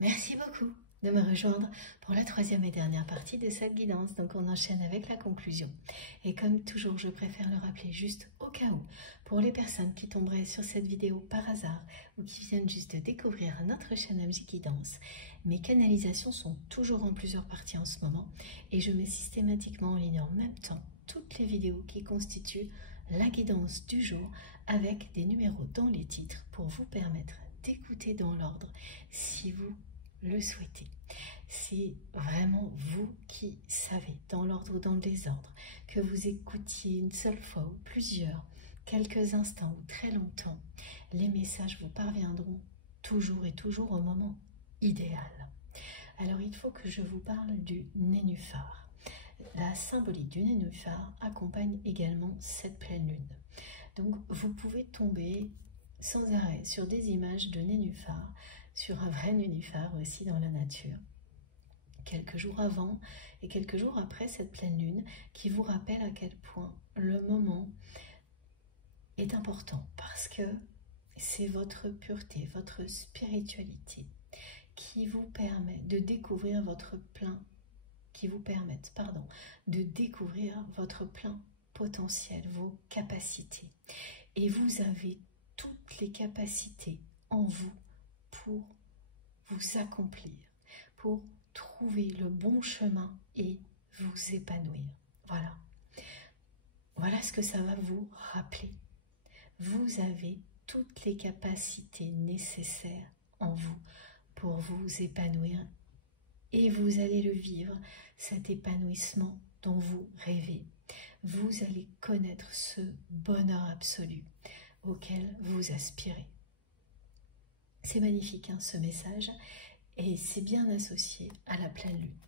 Merci beaucoup de me rejoindre pour la troisième et dernière partie de cette guidance. Donc on enchaîne avec la conclusion. Et comme toujours, je préfère le rappeler juste au cas où, pour les personnes qui tomberaient sur cette vidéo par hasard ou qui viennent juste de découvrir notre chaîne MJ Guidance, mes canalisations sont toujours en plusieurs parties en ce moment et je mets systématiquement en ligne en même temps toutes les vidéos qui constituent la guidance du jour avec des numéros dans les titres pour vous permettre d'écouter dans l'ordre si vous le souhaitez. C'est vraiment vous qui savez, dans l'ordre ou dans le désordre, que vous écoutiez une seule fois ou plusieurs, quelques instants ou très longtemps, les messages vous parviendront toujours et toujours au moment idéal. Alors il faut que je vous parle du nénuphar. La symbolique du nénuphar accompagne également cette pleine lune. Donc vous pouvez tomber sans arrêt sur des images de nénuphar, sur un vrai nénuphar aussi dans la nature, quelques jours avant et quelques jours après cette pleine lune, qui vous rappelle à quel point le moment est important, parce que c'est votre pureté, votre spiritualité qui vous permet de découvrir votre plein, de découvrir votre plein potentiel, vos capacités. Et vous avez toutes les capacités en vous pour vous accomplir, pour trouver le bon chemin et vous épanouir. Voilà. Voilà ce que ça va vous rappeler. Vous avez toutes les capacités nécessaires en vous pour vous épanouir et vous allez le vivre, cet épanouissement dont vous rêvez. Vous allez connaître ce bonheur absolu auquel vous aspirez. C'est magnifique hein, ce message et c'est bien associé à la pleine lune.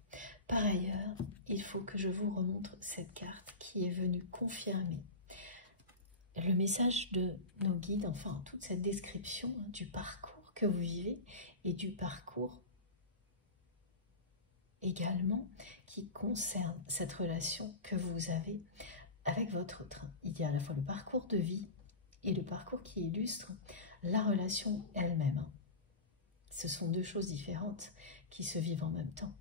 Par ailleurs, il faut que je vous remontre cette carte qui est venue confirmer le message de nos guides, enfin toute cette description hein, du parcours que vous vivez et du parcours également qui concerne cette relation que vous avez avec votre autre. Il y a à la fois le parcours de vie et le parcours qui illustre la relation elle-même. Ce sont deux choses différentes qui se vivent en même temps,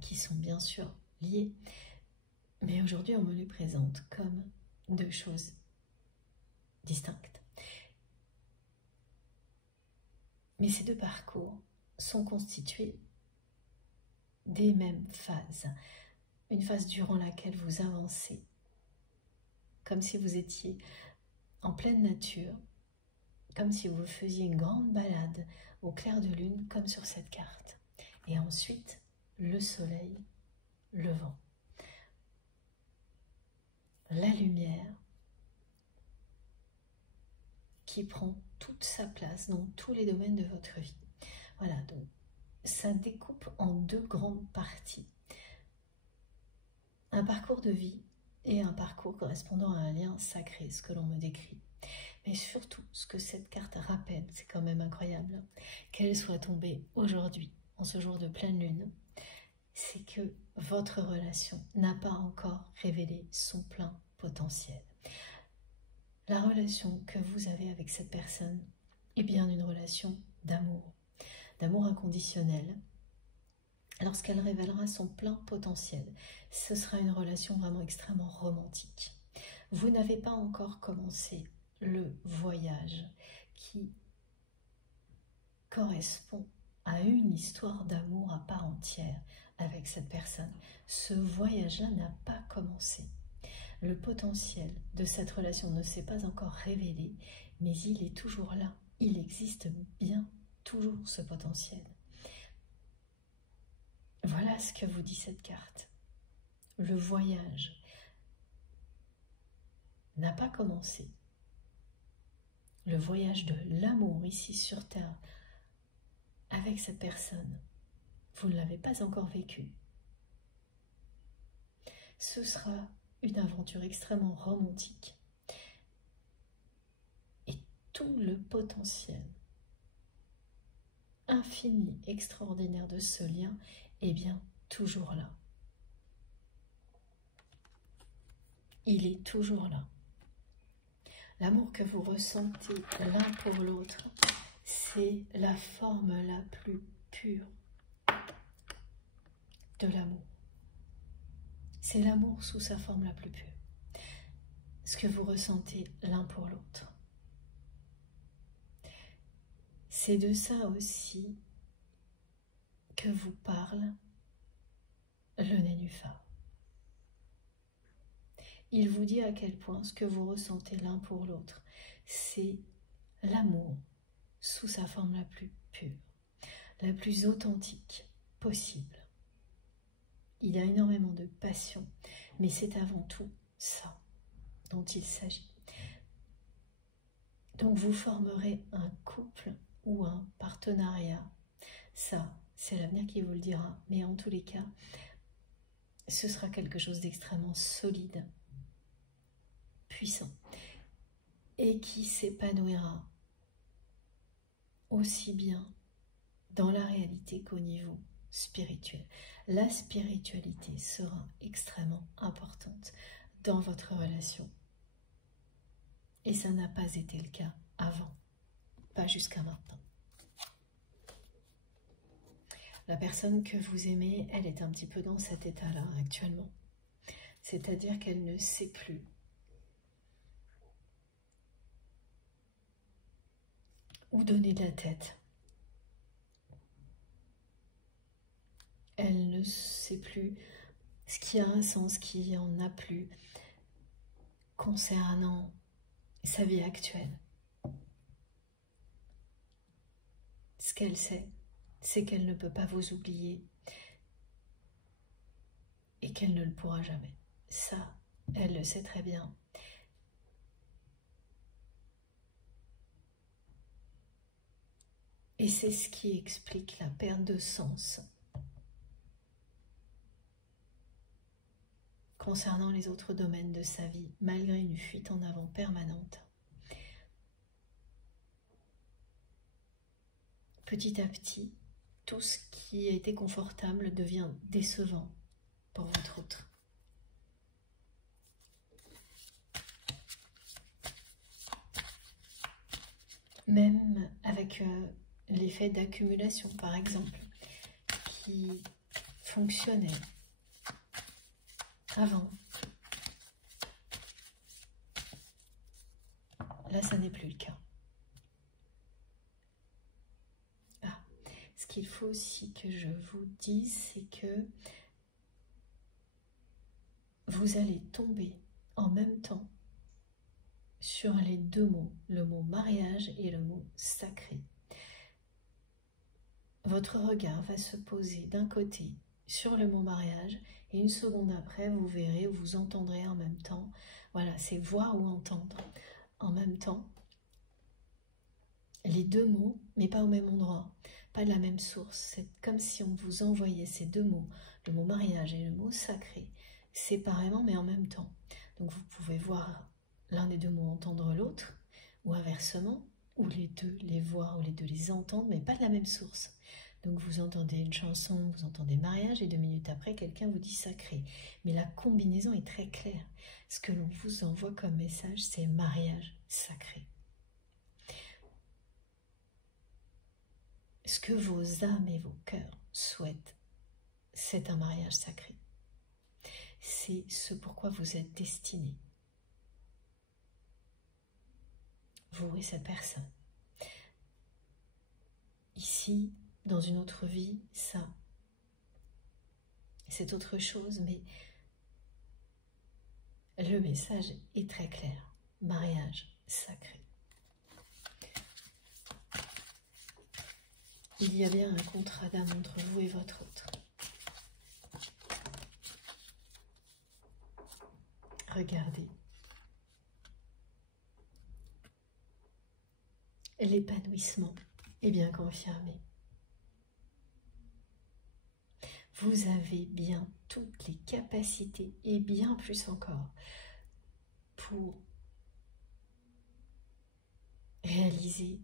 qui sont bien sûr liées, mais aujourd'hui on me les présente comme deux choses distinctes. Mais ces deux parcours sont constitués des mêmes phases, une phase durant laquelle vous avancez, comme si vous étiez en pleine nature, comme si vous faisiez une grande balade au clair de lune, comme sur cette carte. Et ensuite, le soleil levant. La lumière qui prend toute sa place dans tous les domaines de votre vie. Voilà, donc ça découpe en deux grandes parties. Un parcours de vie et un parcours correspondant à un lien sacré, ce que l'on me décrit. Mais surtout, ce que cette carte rappelle, c'est quand même incroyable, qu'elle soit tombée aujourd'hui, en ce jour de pleine lune, c'est que votre relation n'a pas encore révélé son plein potentiel. La relation que vous avez avec cette personne est bien une relation d'amour inconditionnel. Lorsqu'elle révélera son plein potentiel, ce sera une relation vraiment extrêmement romantique. Vous n'avez pas encore commencé le voyage qui correspond à une histoire d'amour à part entière avec cette personne. Ce voyage-là n'a pas commencé. Le potentiel de cette relation ne s'est pas encore révélé, mais il est toujours là. Il existe bien toujours ce potentiel. Voilà ce que vous dit cette carte. Le voyage n'a pas commencé. Le voyage de l'amour ici sur Terre avec cette personne, vous ne l'avez pas encore vécu. Ce sera une aventure extrêmement romantique. Et tout le potentiel infini, extraordinaire de ce lien est bien toujours là. Il est toujours là. L'amour que vous ressentez l'un pour l'autre, c'est la forme la plus pure de l'amour. C'est l'amour sous sa forme la plus pure. Ce que vous ressentez l'un pour l'autre. C'est de ça aussi que vous parle le nénuphar. Il vous dit à quel point ce que vous ressentez l'un pour l'autre, c'est l'amour sous sa forme la plus pure, la plus authentique possible. Il y a énormément de passion, mais c'est avant tout ça dont il s'agit. Donc vous formerez un couple ou un partenariat. Ça, c'est l'avenir qui vous le dira. Mais en tous les cas, ce sera quelque chose d'extrêmement solide, puissant, et qui s'épanouira aussi bien dans la réalité qu'au niveau spirituel. La spiritualité sera extrêmement importante dans votre relation. Et ça n'a pas été le cas avant, pas jusqu'à maintenant. La personne que vous aimez, elle est un petit peu dans cet état-là actuellement. C'est-à-dire qu'elle ne sait plus où donner de la tête. Elle ne sait plus ce qui a un sens, ce qui en a plus concernant sa vie actuelle. Ce qu'elle sait, c'est qu'elle ne peut pas vous oublier et qu'elle ne le pourra jamais. Ça, elle le sait très bien. Et c'est ce qui explique la perte de sens concernant les autres domaines de sa vie, malgré une fuite en avant permanente. Petit à petit, tout ce qui était confortable devient décevant pour votre autre. Même avec l'effet d'accumulation, par exemple, qui fonctionnait avant. Là, ça n'est plus le cas. Ce qu'il faut aussi que je vous dise, c'est que vous allez tomber en même temps sur les deux mots, le mot mariage et le mot sacré. Votre regard va se poser d'un côté sur le mot mariage et une seconde après, vous verrez ou vous entendrez en même temps. Voilà, c'est voir ou entendre en même temps les deux mots, mais pas au même endroit, pas de la même source. C'est comme si on vous envoyait ces deux mots, le mot mariage et le mot sacré, séparément mais en même temps. Donc vous pouvez voir l'un des deux mots, entendre l'autre, ou inversement, ou les deux les voir ou les deux les entendre, mais pas de la même source. Donc vous entendez une chanson, vous entendez mariage, et 2 minutes après, quelqu'un vous dit sacré. Mais la combinaison est très claire. Ce que l'on vous envoie comme message, c'est mariage sacré. Ce que vos âmes et vos cœurs souhaitent, c'est un mariage sacré. C'est ce pourquoi vous êtes destinés. Vous et cette personne. Ici, dans une autre vie, ça, c'est autre chose, mais le message est très clair. Mariage sacré. Il y a bien un contrat d'âme entre vous et votre autre. Regardez. L'épanouissement est bien confirmé. Vous avez bien toutes les capacités et bien plus encore pour réaliser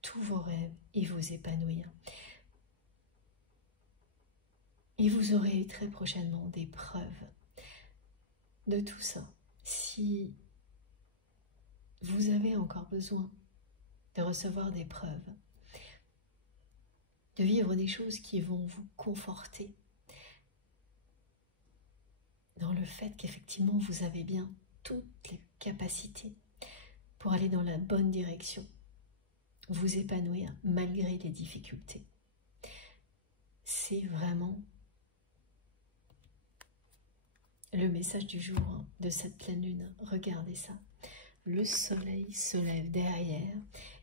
tous vos rêves et vous épanouir. Et vous aurez très prochainement des preuves de tout ça. Si vous avez encore besoin de recevoir des preuves, de vivre des choses qui vont vous conforter dans le fait qu'effectivement vous avez bien toutes les capacités pour aller dans la bonne direction, vous épanouir malgré les difficultés. C'est vraiment le message du jour de cette pleine lune. Regardez ça. Le soleil se lève derrière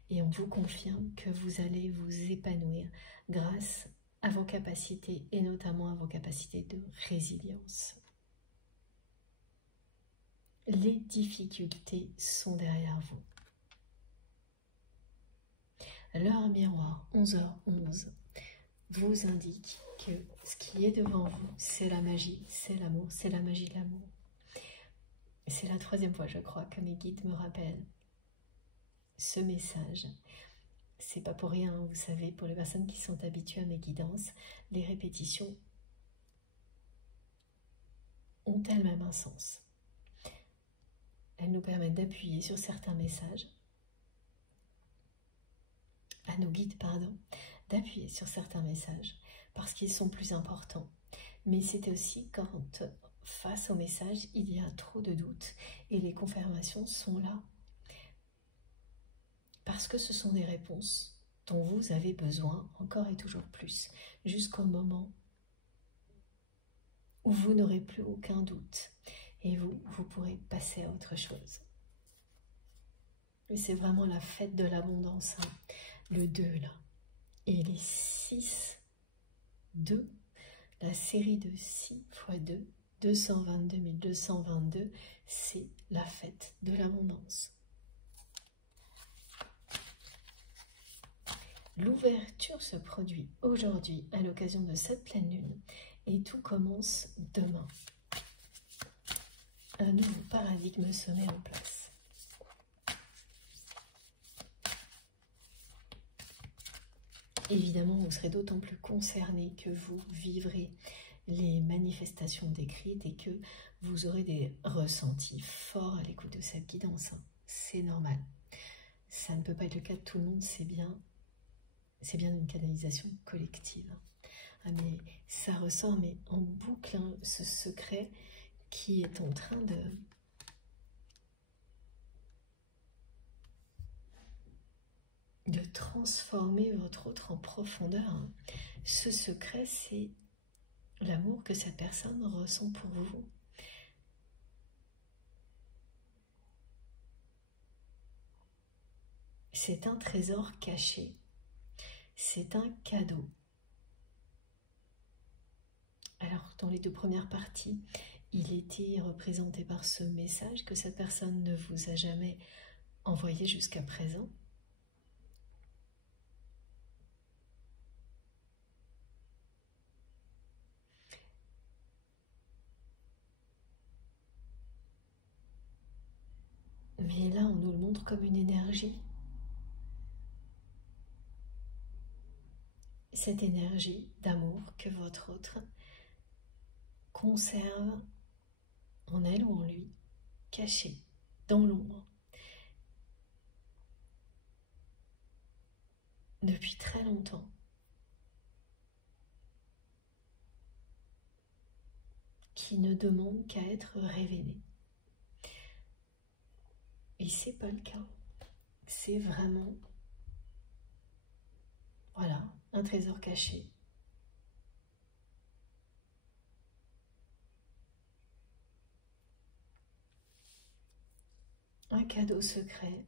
et on vous confirme que vous allez vous épanouir grâce à vos capacités et notamment à vos capacités de résilience. Les difficultés sont derrière vous. L'heure miroir 11h11 vous indique que ce qui est devant vous, c'est la magie, c'est l'amour, c'est la magie de l'amour. C'est la 3e fois, je crois, que mes guides me rappellent ce message. C'est pas pour rien, vous savez, pour les personnes qui sont habituées à mes guidances, les répétitions ont elles-mêmes un sens. Elles nous permettent d'appuyer sur certains messages, à nos guides, pardon, d'appuyer sur certains messages parce qu'ils sont plus importants. Mais c'est aussi quand, face au message, il y a trop de doutes et les confirmations sont là. Parce que ce sont des réponses dont vous avez besoin encore et toujours plus, jusqu'au moment où vous n'aurez plus aucun doute et vous pourrez passer à autre chose. Et c'est vraiment la fête de l'abondance, hein. Le 2 là, et les 6, 2, la série de 6 x 2, 222 222, c'est la fête de l'abondance. L'ouverture se produit aujourd'hui à l'occasion de cette pleine lune et tout commence demain. Un nouveau paradigme se met en place. Évidemment, vous serez d'autant plus concerné que vous vivrez les manifestations décrites et que vous aurez des ressentis forts à l'écoute de cette guidance. C'est normal. Ça ne peut pas être le cas de tout le monde, c'est bien une canalisation collective. Ah, mais ça ressort mais en boucle, hein, ce secret qui est en train de transformer votre autre en profondeur. Ce secret, c'est l'amour que cette personne ressent pour vous. C'est un trésor caché. C'est un cadeau. Alors, dans les 2 premières parties, il était représenté par ce message que cette personne ne vous a jamais envoyé jusqu'à présent. Mais là, on nous le montre comme une énergie. Cette énergie d'amour que votre autre conserve en elle ou en lui, cachée dans l'ombre, depuis très longtemps. Qui ne demande qu'à être révélée. Et c'est pas le cas. C'est vraiment, voilà, un trésor caché. Un cadeau secret.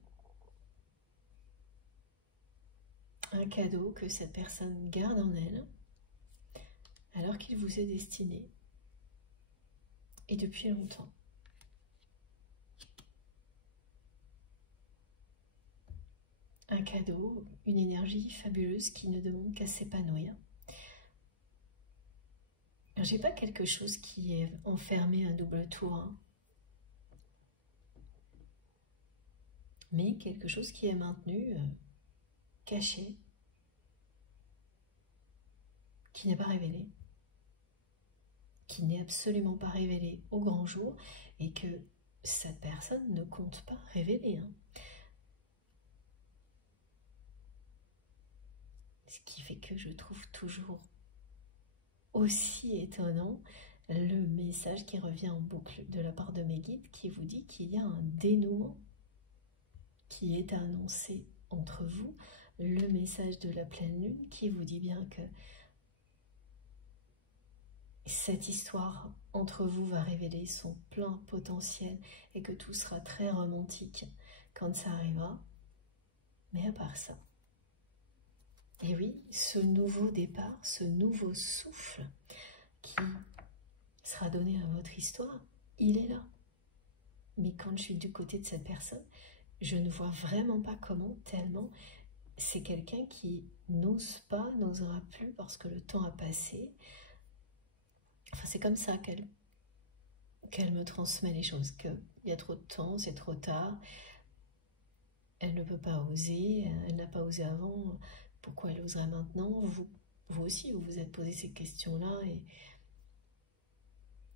Un cadeau que cette personne garde en elle, alors qu'il vous est destiné. Et depuis longtemps. Un cadeau, une énergie fabuleuse qui ne demande qu'à s'épanouir. J'ai pas quelque chose qui est enfermé à double tour, hein, mais quelque chose qui est maintenu, caché, qui n'est pas révélé, qui n'est absolument pas révélé au grand jour et que cette personne ne compte pas révéler. Hein. Ce qui fait que je trouve toujours aussi étonnant le message qui revient en boucle de la part de mes guides qui vous dit qu'il y a un dénouement qui est annoncé entre vous, le message de la pleine lune qui vous dit bien que cette histoire entre vous va révéler son plein potentiel et que tout sera très romantique quand ça arrivera. Mais à part ça, et oui, ce nouveau départ, ce nouveau souffle qui sera donné à votre histoire, il est là. Mais quand je suis du côté de cette personne, je ne vois vraiment pas comment, tellement c'est quelqu'un qui n'ose pas, n'osera plus parce que le temps a passé. Enfin, c'est comme ça qu'elle me transmet les choses, qu'il y a trop de temps, c'est trop tard, elle ne peut pas oser, elle n'a pas osé avant, pourquoi elle oserait maintenant? Vous aussi, vous vous êtes posé ces questions-là, et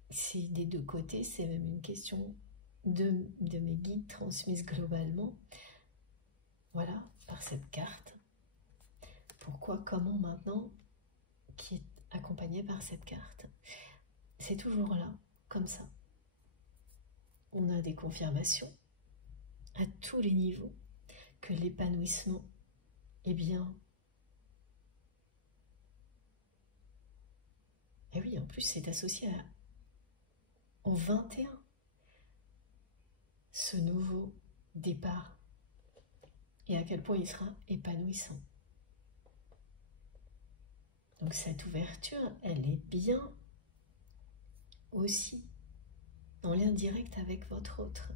c'est des deux côtés, c'est même une question de mes guides transmises globalement, voilà, par cette carte. Pourquoi, comment maintenant, qui est accompagné par cette carte. C'est toujours là, comme ça. On a des confirmations à tous les niveaux que l'épanouissement, eh bien, et oui, en plus c'est associé au 21, ce nouveau départ, et à quel point il sera épanouissant. Donc cette ouverture, elle est bien aussi en lien direct avec votre autre.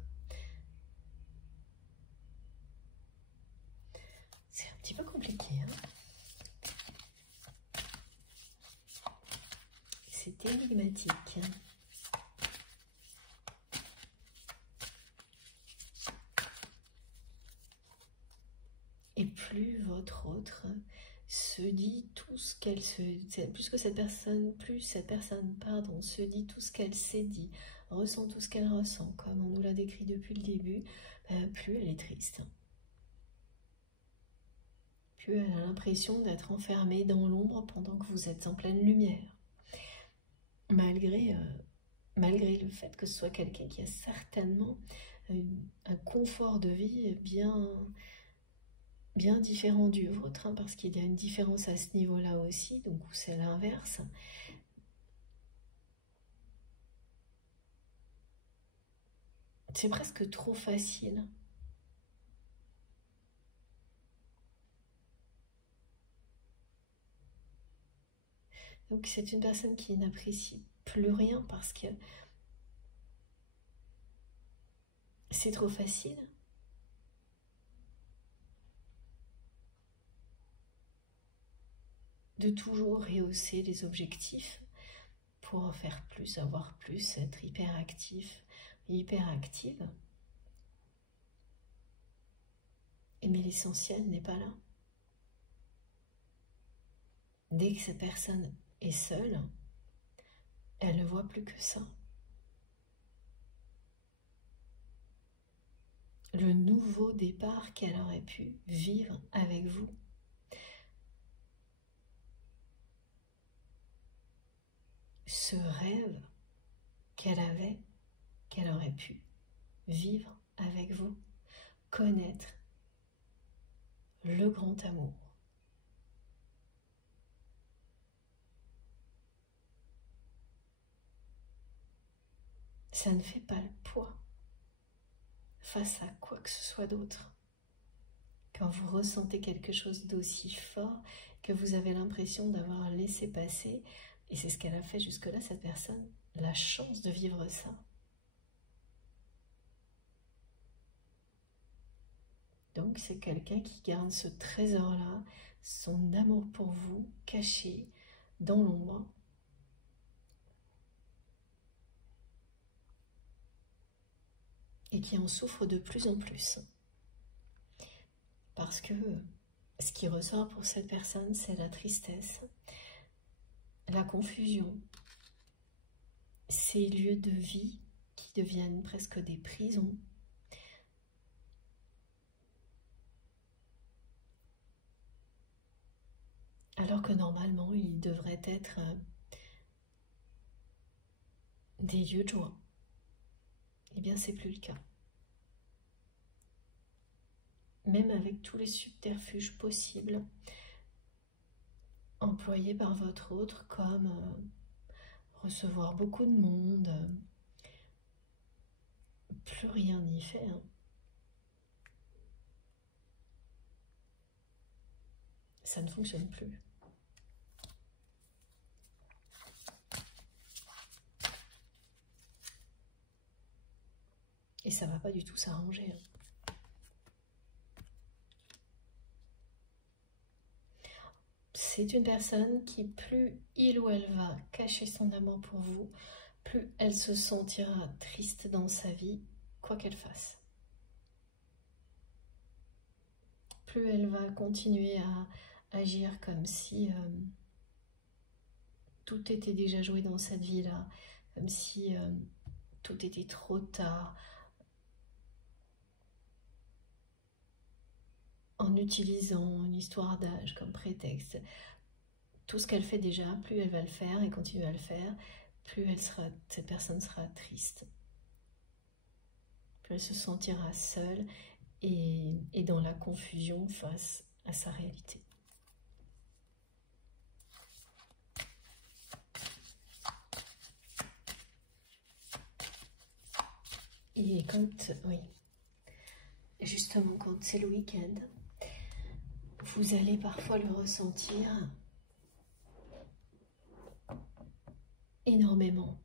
C'est un petit peu compliqué, hein? C'est énigmatique. Et plus votre autre se dit tout ce qu'elle se... plus cette personne, pardon, se dit tout ce qu'elle s'est dit, ressent tout ce qu'elle ressent, comme on nous l'a décrit depuis le début, plus elle est triste. Plus elle a l'impression d'être enfermée dans l'ombre pendant que vous êtes en pleine lumière. Malgré le fait que ce soit quelqu'un qui a certainement un confort de vie bien différent du vôtre, hein, parce qu'il y a une différence à ce niveau-là aussi, donc c'est l'inverse. C'est presque trop facile. Donc c'est une personne qui n'apprécie plus rien parce que c'est trop facile. De toujours rehausser les objectifs pour en faire plus, avoir plus, être hyperactif, hyperactive. Mais l'essentiel n'est pas là. Dès que cette personne est seule, elle ne voit plus que ça. Le nouveau départ qu'elle aurait pu vivre avec vous. Ce rêve qu'elle avait, qu'elle aurait pu vivre avec vous, connaître le grand amour. Ça ne fait pas le poids face à quoi que ce soit d'autre. Quand vous ressentez quelque chose d'aussi fort, que vous avez l'impression d'avoir laissé passer, et c'est ce qu'elle a fait jusque-là, cette personne, la chance de vivre ça. Donc c'est quelqu'un qui garde ce trésor-là, son amour pour vous, caché dans l'ombre. Et qui en souffre de plus en plus. Parce que ce qui ressort pour cette personne, c'est la tristesse, la confusion, ces lieux de vie qui deviennent presque des prisons. alors que normalement, ils devraient être des lieux de joie. Eh bien, c'est plus le cas. Même avec tous les subterfuges possibles employés par votre autre, comme recevoir beaucoup de monde, plus rien n'y fait. Hein. Ça ne fonctionne plus. Et ça ne va pas du tout s'arranger. Hein. C'est une personne qui, plus il ou elle va cacher son amour pour vous, plus elle se sentira triste dans sa vie, quoi qu'elle fasse. Plus elle va continuer à agir comme si tout était déjà joué dans cette vie-là, comme si tout était trop tard, en utilisant une histoire d'âge comme prétexte. Tout ce qu'elle fait déjà, plus elle va le faire et continuer à le faire, plus cette personne sera triste. Plus elle se sentira seule et dans la confusion face à sa réalité. Et oui, justement, quand c'est le week-end, vous allez parfois le ressentir énormément.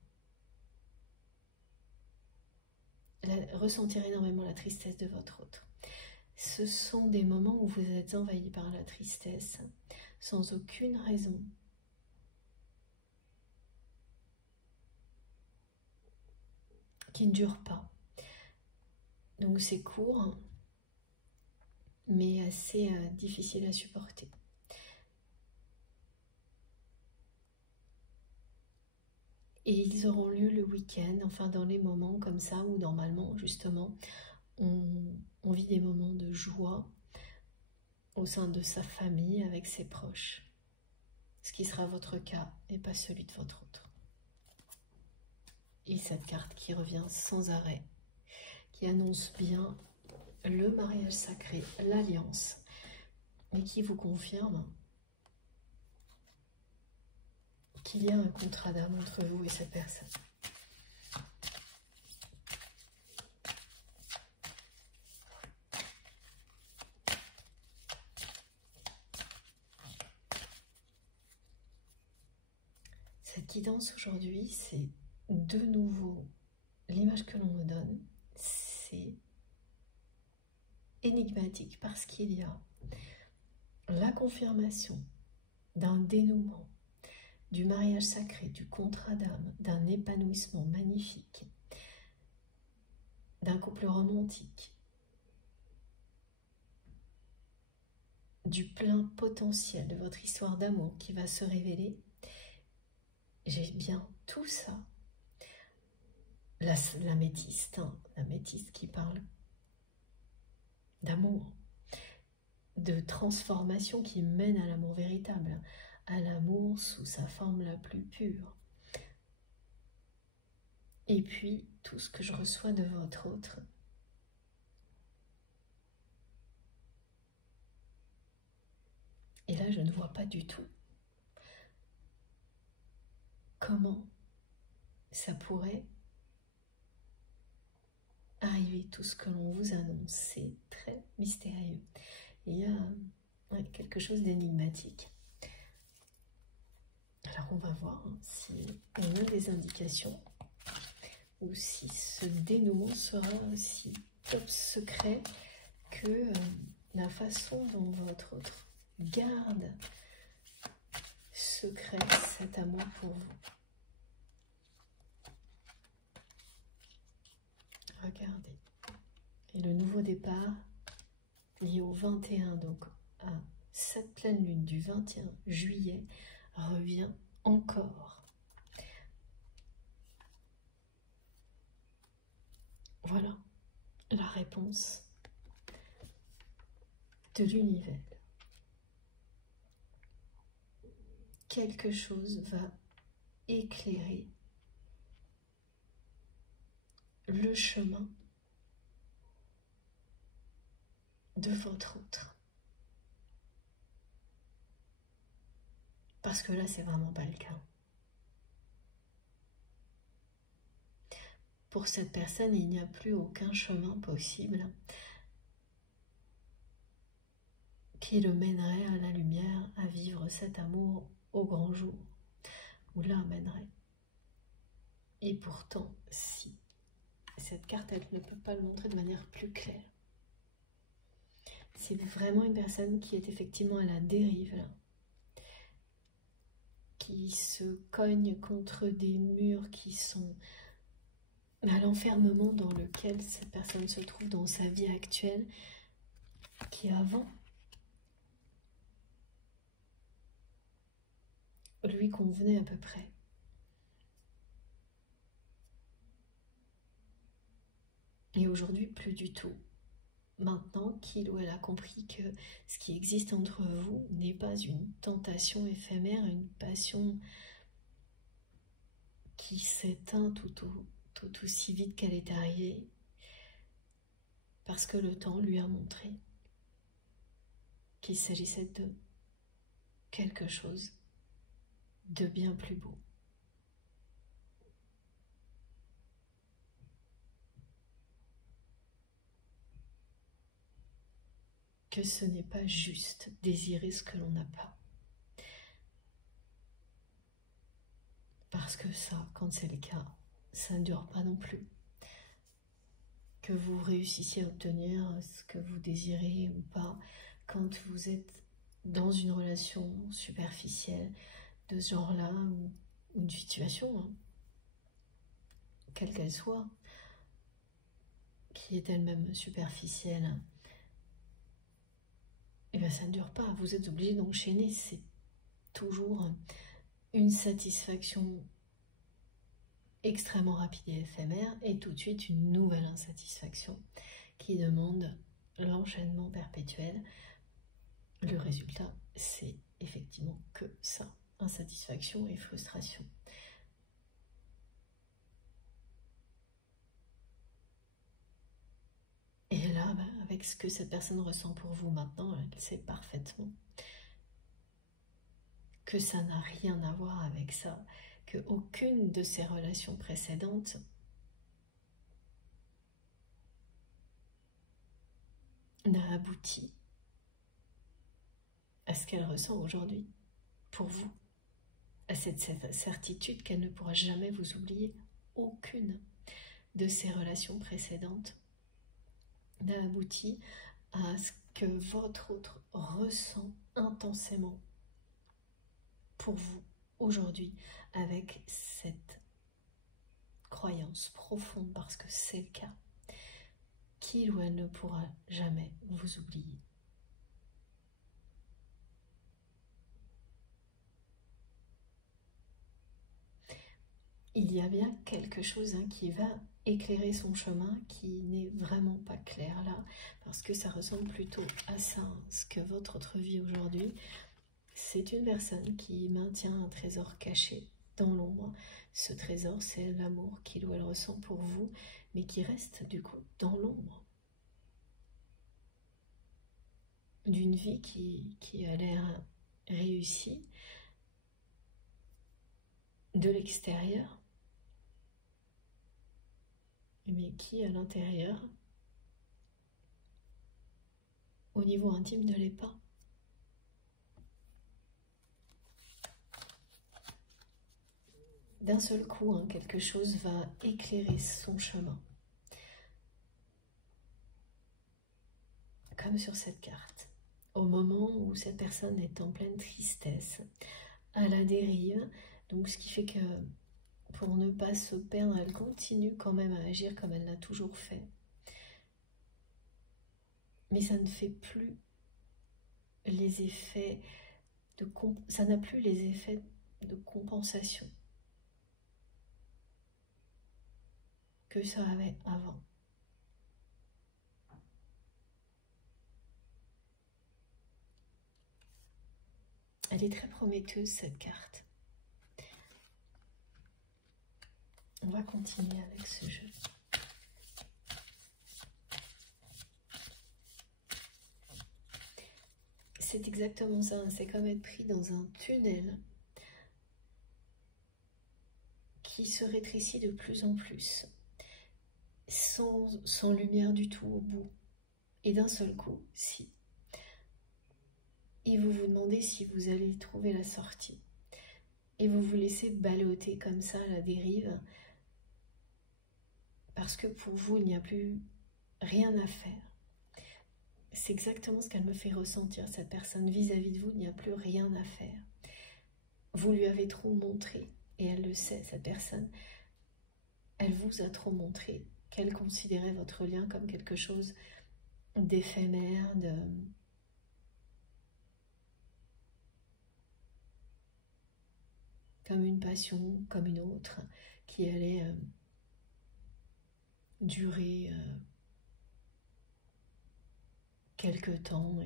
Ressentir énormément la tristesse de votre autre. Ce sont des moments où vous êtes envahi par la tristesse sans aucune raison. Qui ne dure pas. Donc c'est court, mais assez difficile à supporter. Et ils auront lieu le week-end, enfin dans les moments comme ça où normalement, justement, on vit des moments de joie au sein de sa famille, avec ses proches. Ce qui sera votre cas et pas celui de votre autre. Et cette carte qui revient sans arrêt, qui annonce bien le mariage sacré, l'alliance, mais qui vous confirme qu'il y a un contrat d'âme entre vous et cette personne. Cette guidance aujourd'hui, c'est de nouveau l'image que l'on me donne, c'est énigmatique parce qu'il y a la confirmation d'un dénouement, du mariage sacré, du contrat d'âme, d'un épanouissement magnifique, d'un couple romantique, du plein potentiel de votre histoire d'amour qui va se révéler. J'ai bien tout ça. L'améthyste, hein, l'améthyste qui parle d'amour, de transformation qui mène à l'amour véritable, à l'amour sous sa forme la plus pure. Et puis, tout ce que je reçois de votre autre. Et là, je ne vois pas du tout comment ça pourrait arriver, tout ce que l'on vous annonce. C'est très mystérieux. Il y a quelque chose d'énigmatique. Alors, on va voir si on a des indications ou si ce dénouement sera aussi top secret que la façon dont votre autre garde secret cet amour pour vous. Regardez. Et le nouveau départ lié au 21, donc à cette pleine lune du 21 juillet, revient encore. Voilà la réponse de l'univers. quelque chose va éclairer le chemin de votre autre. Parce que là, c'est vraiment pas le cas. Pour cette personne, il n'y a plus aucun chemin possible qui le mènerait à la lumière, à vivre cet amour au grand jour, ou l'amènerait. Et pourtant, si cette carte, elle ne peut pas le montrer de manière plus claire. C'est vraiment une personne qui est effectivement à la dérive, là, qui se cogne contre des murs qui sont à l'enfermement dans lequel cette personne se trouve dans sa vie actuelle, qui avant lui convenait à peu près. Et aujourd'hui, plus du tout. Maintenant qu'il ou elle a compris que ce qui existe entre vous n'est pas une tentation éphémère, une passion qui s'éteint tout aussi vite qu'elle est arrivée, parce que le temps lui a montré qu'il s'agissait de quelque chose de bien plus beau. Que ce n'est pas juste désirer ce que l'on n'a pas. Parce que ça, quand c'est le cas, ça ne dure pas non plus. Que vous réussissiez à obtenir ce que vous désirez ou pas, quand vous êtes dans une relation superficielle de ce genre-là, ou une situation, hein, quelle qu'elle soit, qui est elle-même superficielle, et bien ça ne dure pas, vous êtes obligé d'enchaîner, c'est toujours une satisfaction extrêmement rapide et éphémère, et tout de suite une nouvelle insatisfaction qui demande l'enchaînement perpétuel. Le résultat, c'est effectivement que ça, insatisfaction et frustration. Et là, avec ce que cette personne ressent pour vous maintenant, elle sait parfaitement que ça n'a rien à voir avec ça, que aucune de ses relations précédentes n'a abouti à ce qu'elle ressent aujourd'hui pour vous, à cette certitude qu'elle ne pourra jamais vous oublier. Aucune de ses relations précédentes n'a abouti à ce que votre autre ressent intensément pour vous aujourd'hui, avec cette croyance profonde, parce que c'est le cas, qu'il ou elle ne pourra jamais vous oublier. Il y a bien quelque chose qui va éclairer son chemin, qui n'est vraiment pas clair là, parce que ça ressemble plutôt à ça, ce que votre autre vie aujourd'hui. C'est une personne qui maintient un trésor caché dans l'ombre. Ce trésor, c'est l'amour qu'il ou elle ressent pour vous, mais qui reste du coup dans l'ombre. D'une vie qui a l'air réussie de l'extérieur, mais qui à l'intérieur, au niveau intime, ne l'est pas. D'un seul coup, quelque chose va éclairer son chemin. Comme sur cette carte. Au moment où cette personne est en pleine tristesse, à la dérive, donc ce qui fait que pour ne pas se perdre, elle continue quand même à agir comme elle l'a toujours fait. Mais ça ne fait plus les effets ça n'a plus les effets de compensation que ça avait avant. Elle est très prometteuse, cette carte. On va continuer avec ce jeu. C'est exactement ça, c'est comme être pris dans un tunnel qui se rétrécit de plus en plus, sans lumière du tout au bout. Et d'un seul coup, si. Et vous vous demandez si vous allez trouver la sortie. Et vous vous laissez balloter comme ça à la dérive, parce que pour vous, il n'y a plus rien à faire. C'est exactement ce qu'elle me fait ressentir, cette personne. Vis-à-vis de vous, il n'y a plus rien à faire. Vous lui avez trop montré, et elle le sait, cette personne. Elle vous a trop montré qu'elle considérait votre lien comme quelque chose d'éphémère, comme une passion, comme une autre, qui allait durer quelque temps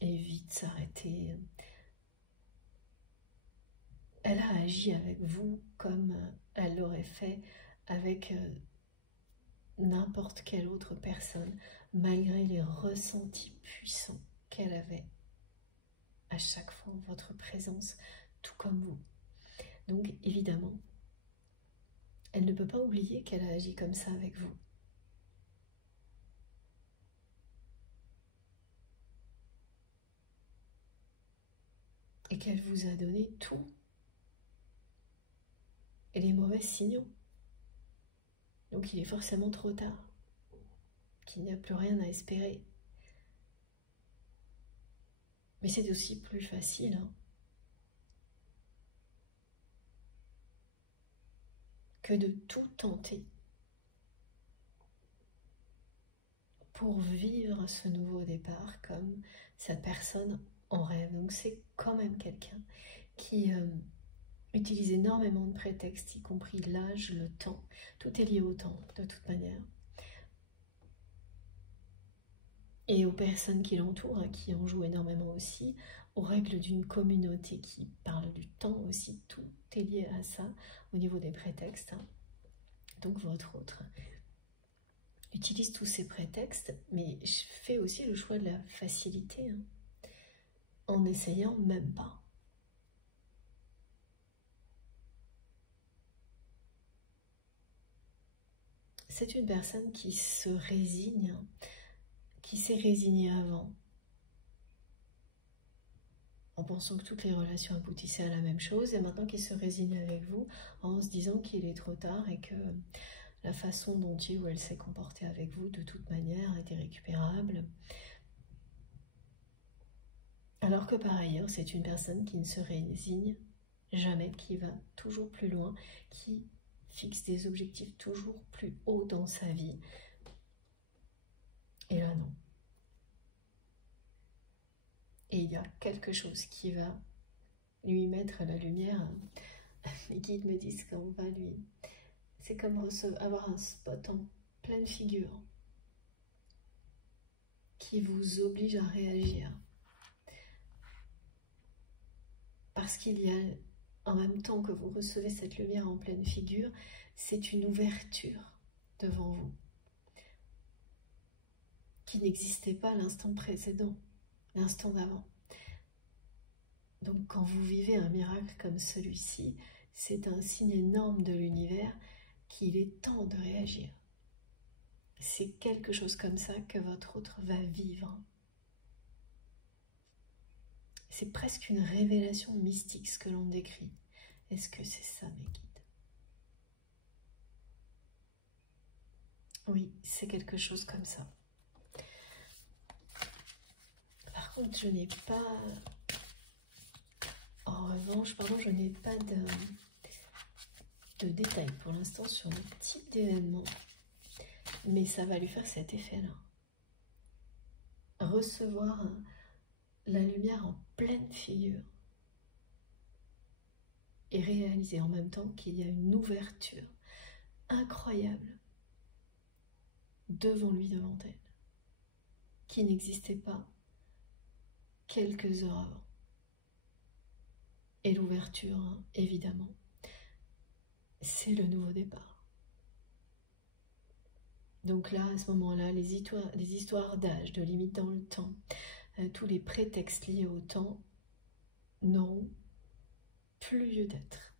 et vite s'arrêter. Elle a agi avec vous comme elle l'aurait fait avec n'importe quelle autre personne, malgré les ressentis puissants qu'elle avait à chaque fois en votre présence, tout comme vous. Donc évidemment, elle ne peut pas oublier qu'elle a agi comme ça avec vous. Et qu'elle vous a donné tout. Et les mauvais signaux. Donc il est forcément trop tard. Qu'il n'y a plus rien à espérer. Mais c'est aussi plus facile, hein, que de tout tenter pour vivre ce nouveau départ comme cette personne en rêve. Donc c'est quand même quelqu'un qui utilise énormément de prétextes, y compris l'âge, le temps. Tout est lié au temps, de toute manière. Et aux personnes qui l'entourent, hein, qui en jouent énormément aussi, aux règles d'une communauté qui parle du temps aussi. Tout est lié à ça au niveau des prétextes. Hein. Donc votre autre utilise tous ces prétextes, mais je fais aussi le choix de la facilité, hein, en n'essayant même pas. C'est une personne qui se résigne, hein, qui s'est résignée avant, en pensant que toutes les relations aboutissaient à la même chose, et maintenant qui se résigne avec vous, en se disant qu'il est trop tard et que la façon dont il ou elle s'est comportée avec vous, de toute manière, est irrécupérable. Alors que par ailleurs, c'est une personne qui ne se résigne jamais, qui va toujours plus loin, qui fixe des objectifs toujours plus hauts dans sa vie. Et là, non. Et il y a quelque chose qui va lui mettre la lumière. Les guides me disent qu'on va lui... C'est comme avoir un spot en pleine figure qui vous oblige à réagir. Parce qu'il y a, en même temps que vous recevez cette lumière en pleine figure, c'est une ouverture devant vous qui n'existait pas l'instant précédent, l'instant d'avant. Donc quand vous vivez un miracle comme celui-ci, c'est un signe énorme de l'univers qu'il est temps de réagir. C'est quelque chose comme ça que votre autre va vivre. C'est presque une révélation mystique ce que l'on décrit. Est-ce que c'est ça, mes guides? Oui, c'est quelque chose comme ça. Par contre, je n'ai pas... En revanche, pardon, je n'ai pas de détails pour l'instant sur le type d'événement. Mais ça va lui faire cet effet-là. Recevoir la lumière en pleine figure et réaliser en même temps qu'il y a une ouverture incroyable devant lui, devant elle, qui n'existait pas quelques heures avant. Et l'ouverture, évidemment, c'est le nouveau départ. Donc là, à ce moment-là, les histoires d'âge, de limite dans le temps, tous les prétextes liés au temps n'auront plus lieu d'être.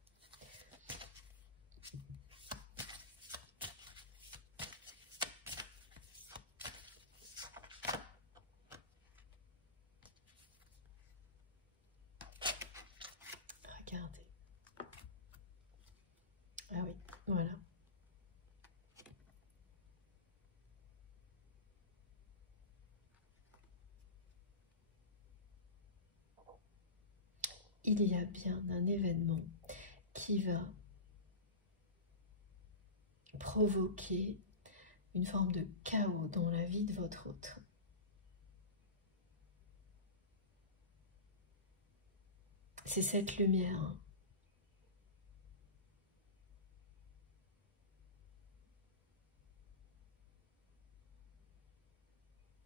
Regardez. Ah oui, voilà. Il y a bien un événement qui va provoquer une forme de chaos dans la vie de votre autre. C'est cette lumière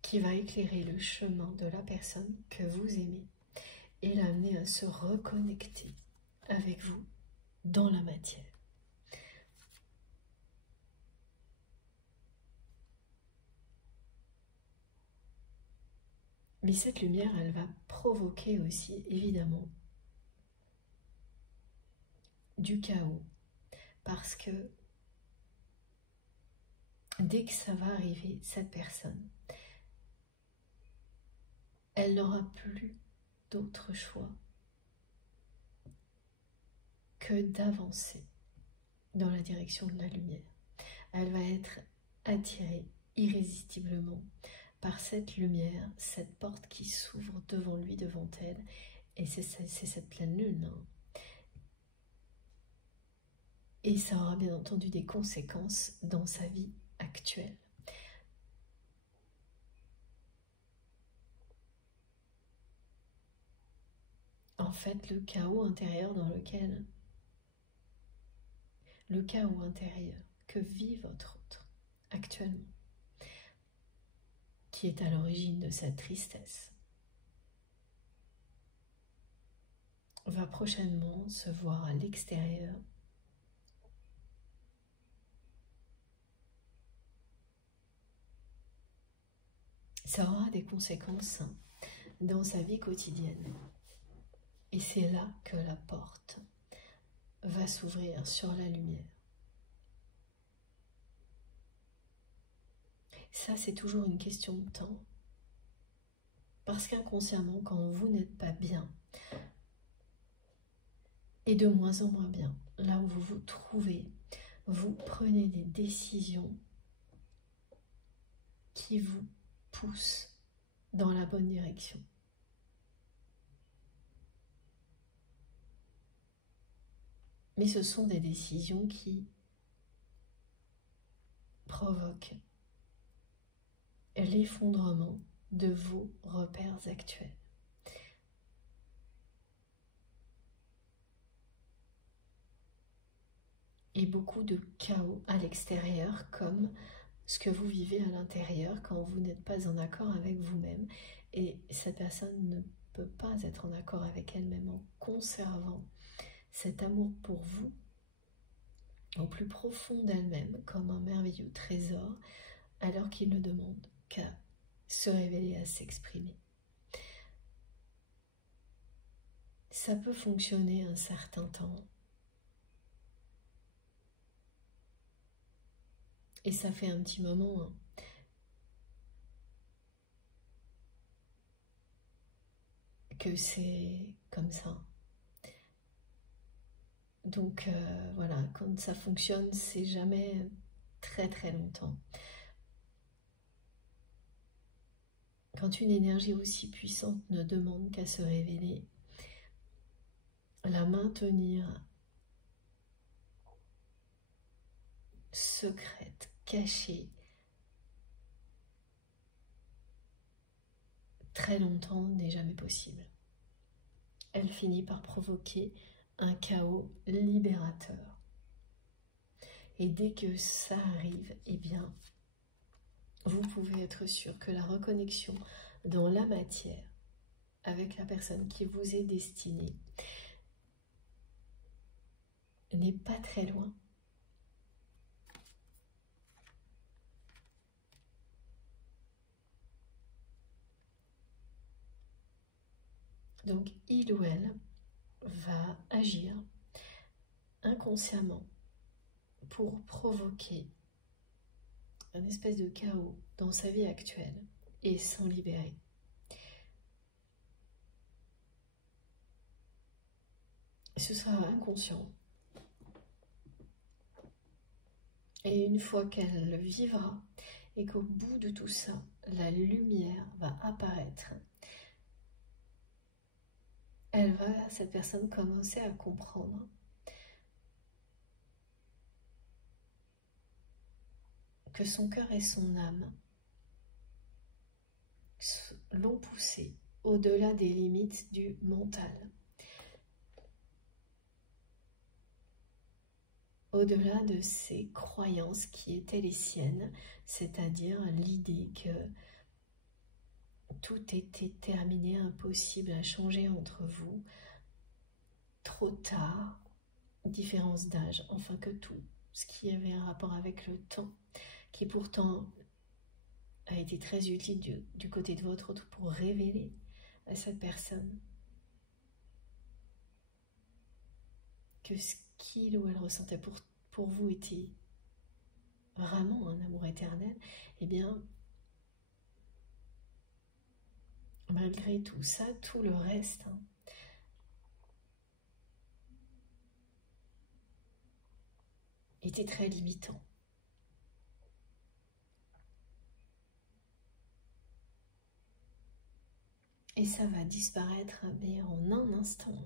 qui va éclairer le chemin de la personne que vous aimez et l'amener à se reconnecter avec vous dans la matière. Mais cette lumière, elle va provoquer aussi, évidemment, du chaos. Parce que dès que ça va arriver, cette personne, elle n'aura plus d'autre choix que d'avancer dans la direction de la lumière. Elle va être attirée irrésistiblement par cette lumière, cette porte qui s'ouvre devant lui, devant elle, et c'est cette pleine lune. Et ça aura bien entendu des conséquences dans sa vie actuelle. En fait, le chaos intérieur que vit votre autre actuellement, qui est à l'origine de sa tristesse, va prochainement se voir à l'extérieur ça aura des conséquences dans sa vie quotidienne. Et c'est là que la porte va s'ouvrir sur la lumière. Ça, c'est toujours une question de temps. Parce qu'inconsciemment, quand vous n'êtes pas bien, et de moins en moins bien, là où vous vous trouvez, vous prenez des décisions qui vous poussent dans la bonne direction. Mais ce sont des décisions qui provoquent l'effondrement de vos repères actuels. Et beaucoup de chaos à l'extérieur, comme ce que vous vivez à l'intérieur quand vous n'êtes pas en accord avec vous-même. Et cette personne ne peut pas être en accord avec elle-même en conservant cet amour pour vous au plus profond d'elle-même comme un merveilleux trésor, alors qu'il ne demande qu'à se révéler, à s'exprimer. Ça peut fonctionner un certain temps. Et ça fait un petit moment que c'est comme ça. Donc voilà, quand ça fonctionne, c'est jamais très très longtemps. Quand une énergie aussi puissante ne demande qu'à se révéler, la maintenir secrète, cachée, très longtemps n'est jamais possible. Elle finit par provoquer un chaos libérateur. Et dès que ça arrive, eh bien, vous pouvez être sûr que la reconnexion dans la matière avec la personne qui vous est destinée n'est pas très loin. Donc, il ou elle va agir inconsciemment pour provoquer un espèce de chaos dans sa vie actuelle et s'en libérer. Ce sera inconscient. Et une fois qu'elle vivra et qu'au bout de tout ça, la lumière va apparaître, cette personne, commencer à comprendre que son cœur et son âme l'ont poussé au-delà des limites du mental, au-delà de ses croyances qui étaient les siennes, c'est-à-dire l'idée que tout était terminé, impossible à changer entre vous, trop tard, différence d'âge, enfin que tout ce qui avait un rapport avec le temps, qui pourtant a été très utile du côté de votre autre pour révéler à cette personne que ce qu'il ou elle ressentait pour vous était vraiment un amour éternel, eh bien, malgré tout ça, tout le reste, était très limitant. Et ça va disparaître, mais en un instant.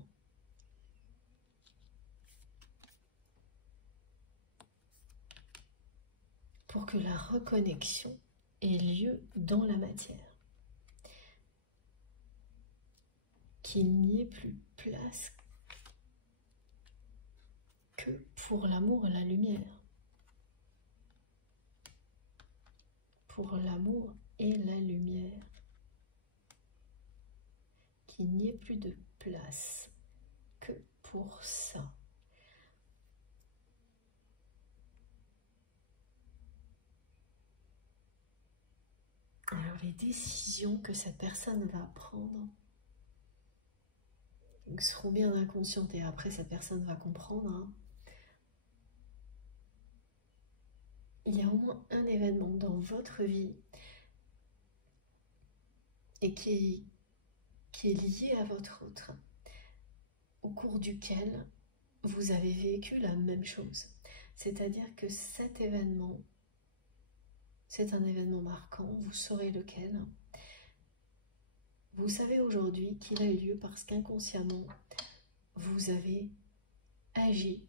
Pour que la reconnexion ait lieu dans la matière. Qu'il n'y ait plus place que pour l'amour et la lumière. Pour l'amour et la lumière. Qu'il n'y ait plus de place que pour ça. Alors les décisions que cette personne va prendre seront bien inconscientes et après cette personne va comprendre. Il y a au moins un événement dans votre vie et qui est lié à votre autre, au cours duquel vous avez vécu la même chose. C'est-à-dire que cet événement, c'est un événement marquant, vous saurez lequel. Vous savez aujourd'hui qu'il a eu lieu parce qu'inconsciemment, vous avez agi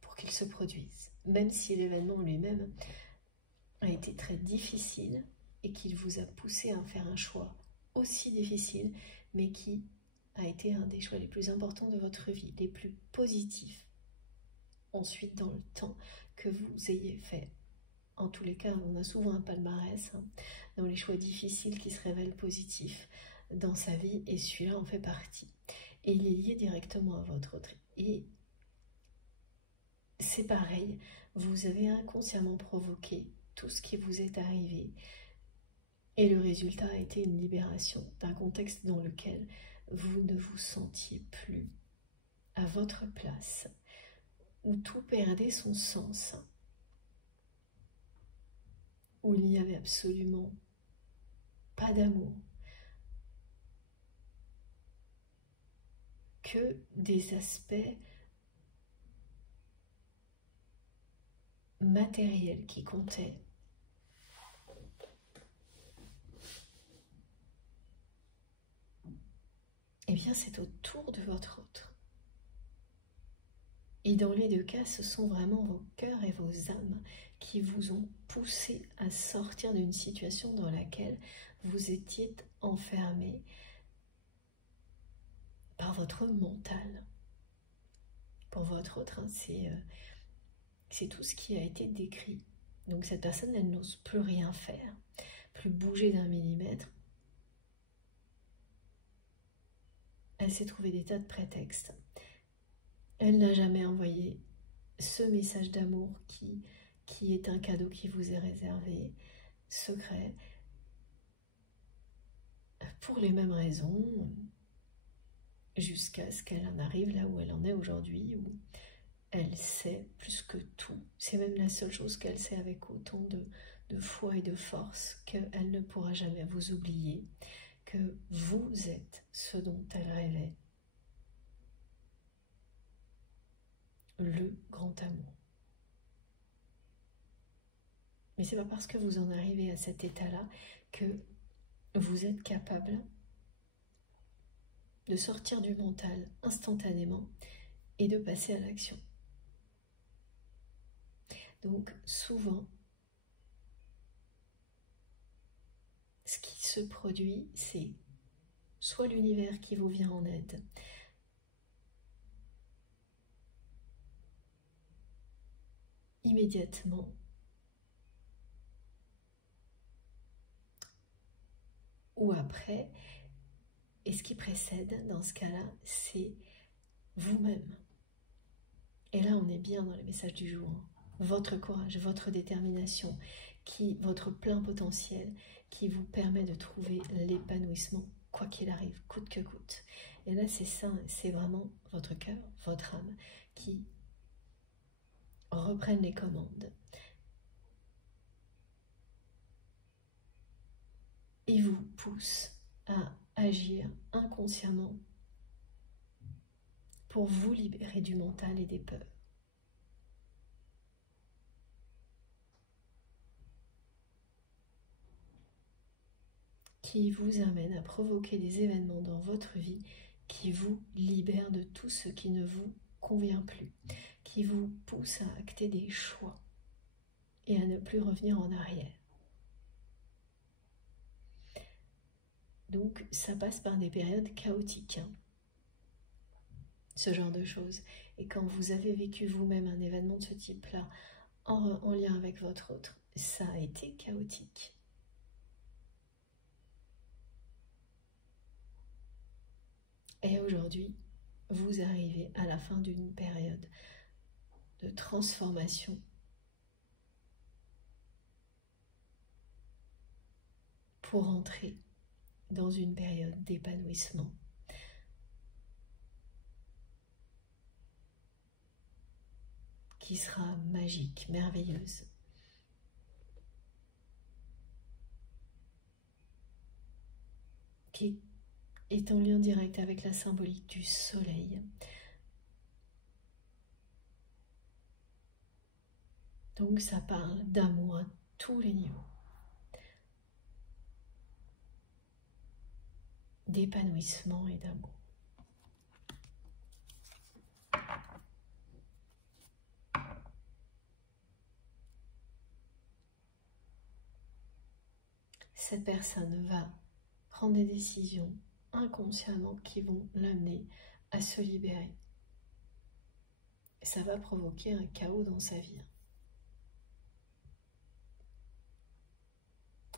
pour qu'il se produise. Même si l'événement lui-même a été très difficile et qu'il vous a poussé à faire un choix aussi difficile, mais qui a été un des choix les plus importants de votre vie, les plus positifs. Ensuite, dans le temps que vous ayez fait. En tous les cas, on a souvent un palmarès dans les choix difficiles qui se révèlent positifs dans sa vie, et celui-là en fait partie. Et il est lié directement à votre autre. Et c'est pareil, vous avez inconsciemment provoqué tout ce qui vous est arrivé, et le résultat a été une libération d'un contexte dans lequel vous ne vous sentiez plus à votre place, où tout perdait son sens, où il n'y avait absolument pas d'amour, que des aspects matériels qui comptaient. Eh bien, c'est autour de votre autre. Et dans les deux cas, ce sont vraiment vos cœurs et vos âmes qui vous ont poussé à sortir d'une situation dans laquelle vous étiez enfermé par votre mental. Pour votre autre, c'est tout ce qui a été décrit. Donc cette personne, elle n'ose plus rien faire, plus bouger d'un millimètre, elle s'est trouvée des tas de prétextes. Elle n'a jamais envoyé ce message d'amour qui est un cadeau qui vous est réservé, secret, pour les mêmes raisons, jusqu'à ce qu'elle en arrive là où elle en est aujourd'hui, où elle sait plus que tout. C'est même la seule chose qu'elle sait avec autant de foi et de force, qu'elle ne pourra jamais vous oublier, que vous êtes ce dont elle rêvait. Le grand amour. Mais c'est pas parce que vous en arrivez à cet état-là que vous êtes capable de sortir du mental instantanément et de passer à l'action. Donc souvent, ce qui se produit, c'est soit l'univers qui vous vient en aide, immédiatement, ou après, et ce qui précède dans ce cas-là, c'est vous-même. Et là, on est bien dans les messages du jour. Votre courage, votre détermination, votre plein potentiel qui vous permet de trouver l'épanouissement, quoi qu'il arrive, coûte que coûte. Et là, c'est ça, c'est vraiment votre cœur, votre âme qui reprennent les commandes. Et vous pousse à agir inconsciemment pour vous libérer du mental et des peurs. Qui vous amène à provoquer des événements dans votre vie qui vous libèrent de tout ce qui ne vous convient plus, qui vous pousse à acter des choix et à ne plus revenir en arrière. Donc ça passe par des périodes chaotiques, hein, ce genre de choses. Et quand vous avez vécu vous-même un événement de ce type-là en lien avec votre autre, ça a été chaotique. Et aujourd'hui, vous arrivez à la fin d'une période de transformation pour entrer dans une période d'épanouissement. Qui sera magique, merveilleuse. Qui est en lien direct avec la symbolique du soleil. Donc ça parle d'amour à tous les niveaux. D'épanouissement et d'amour. Cette personne va prendre des décisions inconsciemment qui vont l'amener à se libérer. Ça va provoquer un chaos dans sa vie.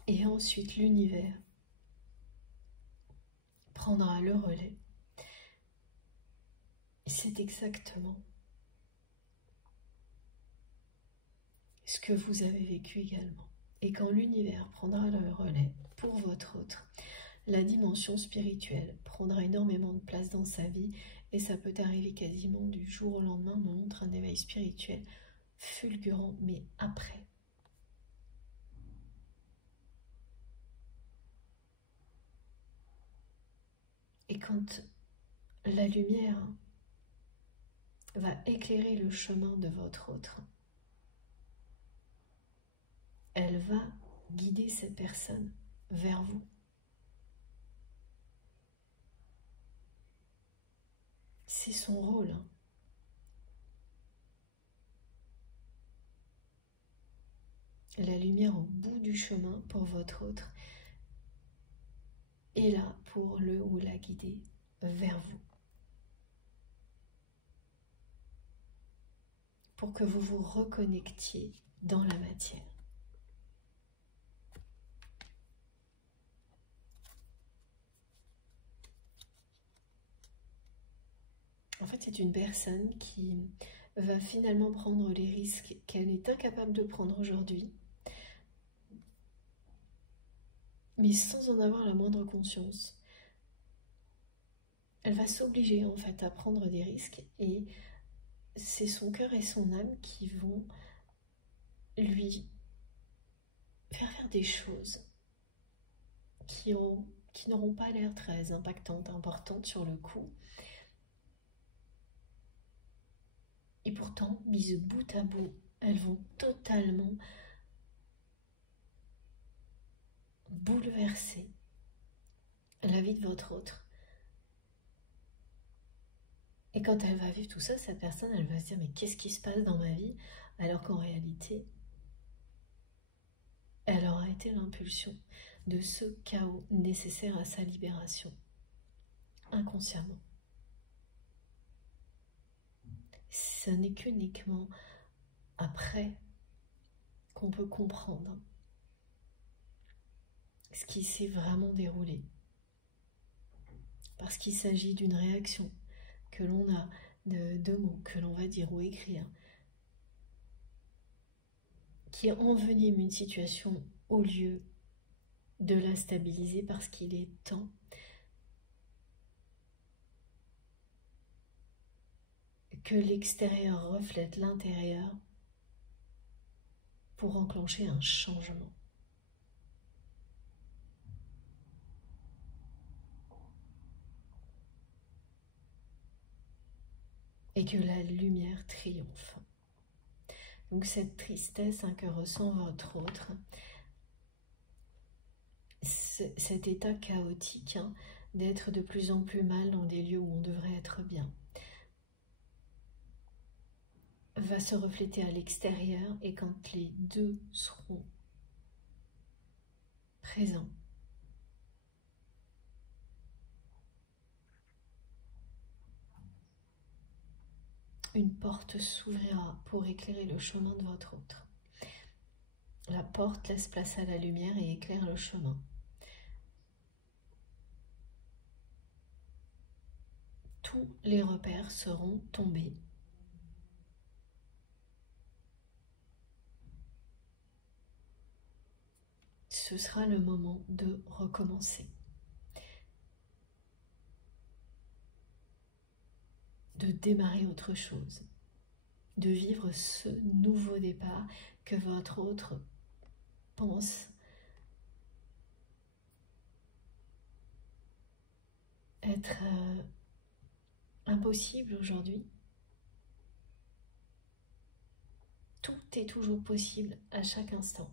Et ensuite, l'univers prendra le relais. Et c'est exactement ce que vous avez vécu également. Et quand l'univers prendra le relais pour votre autre, la dimension spirituelle prendra énormément de place dans sa vie et ça peut arriver quasiment du jour au lendemain. On montre un éveil spirituel fulgurant, mais après. Et quand la lumière va éclairer le chemin de votre autre, elle va guider cette personne vers vous. C'est son rôle. La lumière au bout du chemin pour votre autre est là pour le ou la guider vers vous. Pour que vous vous reconnectiez dans la matière. En fait, c'est une personne qui va finalement prendre les risques qu'elle est incapable de prendre aujourd'hui, mais sans en avoir la moindre conscience. Elle va s'obliger en fait à prendre des risques et c'est son cœur et son âme qui vont lui faire des choses qui n'auront pas l'air très impactantes, importantes sur le coup. Et pourtant, mises bout à bout, elles vont totalement bouleverser la vie de votre autre. Et quand elle va vivre tout ça, cette personne, elle va se dire, mais qu'est-ce qui se passe dans ma vie? Alors qu'en réalité, elle aura été l'impulsion de ce chaos nécessaire à sa libération, inconsciemment. Ce n'est qu'uniquement après qu'on peut comprendre ce qui s'est vraiment déroulé. Parce qu'il s'agit d'une réaction que l'on a, de deux mots que l'on va dire ou écrire, qui envenime une situation au lieu de la stabiliser, parce qu'il est temps que l'extérieur reflète l'intérieur pour enclencher un changement. Et que la lumière triomphe. Donc cette tristesse que ressent votre autre, cet état chaotique d'être de plus en plus mal dans des lieux où on devrait être bien, va se refléter à l'extérieur, et quand les deux seront présents, une porte s'ouvrira pour éclairer le chemin de votre autre. La porte laisse place à la lumière et éclaire le chemin. Tous les repères seront tombés. Ce sera le moment de recommencer, de démarrer autre chose, de vivre ce nouveau départ que votre autre pense être impossible aujourd'hui. Tout est toujours possible à chaque instant.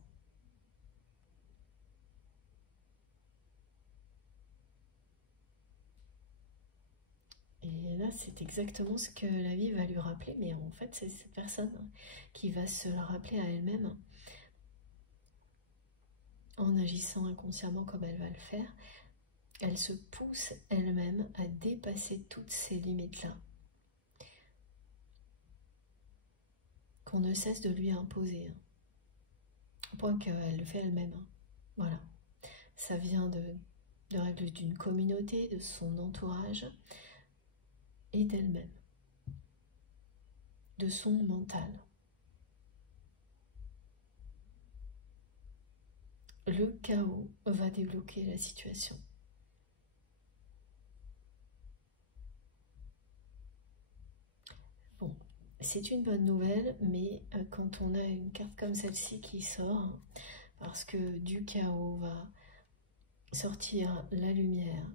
Et là, c'est exactement ce que la vie va lui rappeler, mais en fait, c'est cette personne qui va se le rappeler à elle-même en agissant inconsciemment comme elle va le faire. Elle se pousse elle-même à dépasser toutes ces limites-là, qu'on ne cesse de lui imposer, au point qu'elle le fait elle-même. Voilà, ça vient de règles d'une communauté, de son entourage et d'elle-même, de son mental. Le chaos va débloquer la situation. Bon, c'est une bonne nouvelle, mais quand on a une carte comme celle-ci qui sort, parce que du chaos va sortir la lumière,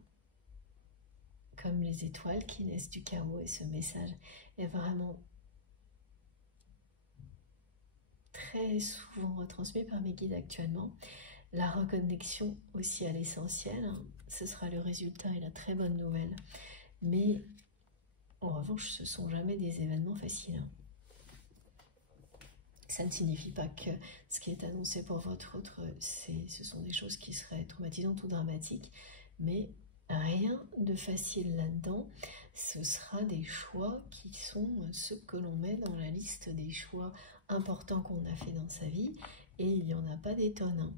comme les étoiles qui naissent du chaos, et ce message est vraiment très souvent retransmis par mes guides actuellement. La reconnexion aussi à l'essentiel, ce sera le résultat et la très bonne nouvelle. Mais en revanche, ce ne sont jamais des événements faciles. Ça ne signifie pas que ce qui est annoncé pour votre autre, ce sont des choses qui seraient traumatisantes ou dramatiques, mais rien de facile là-dedans. Ce sera des choix qui sont ceux que l'on met dans la liste des choix importants qu'on a fait dans sa vie, et il n'y en a pas des tonnes.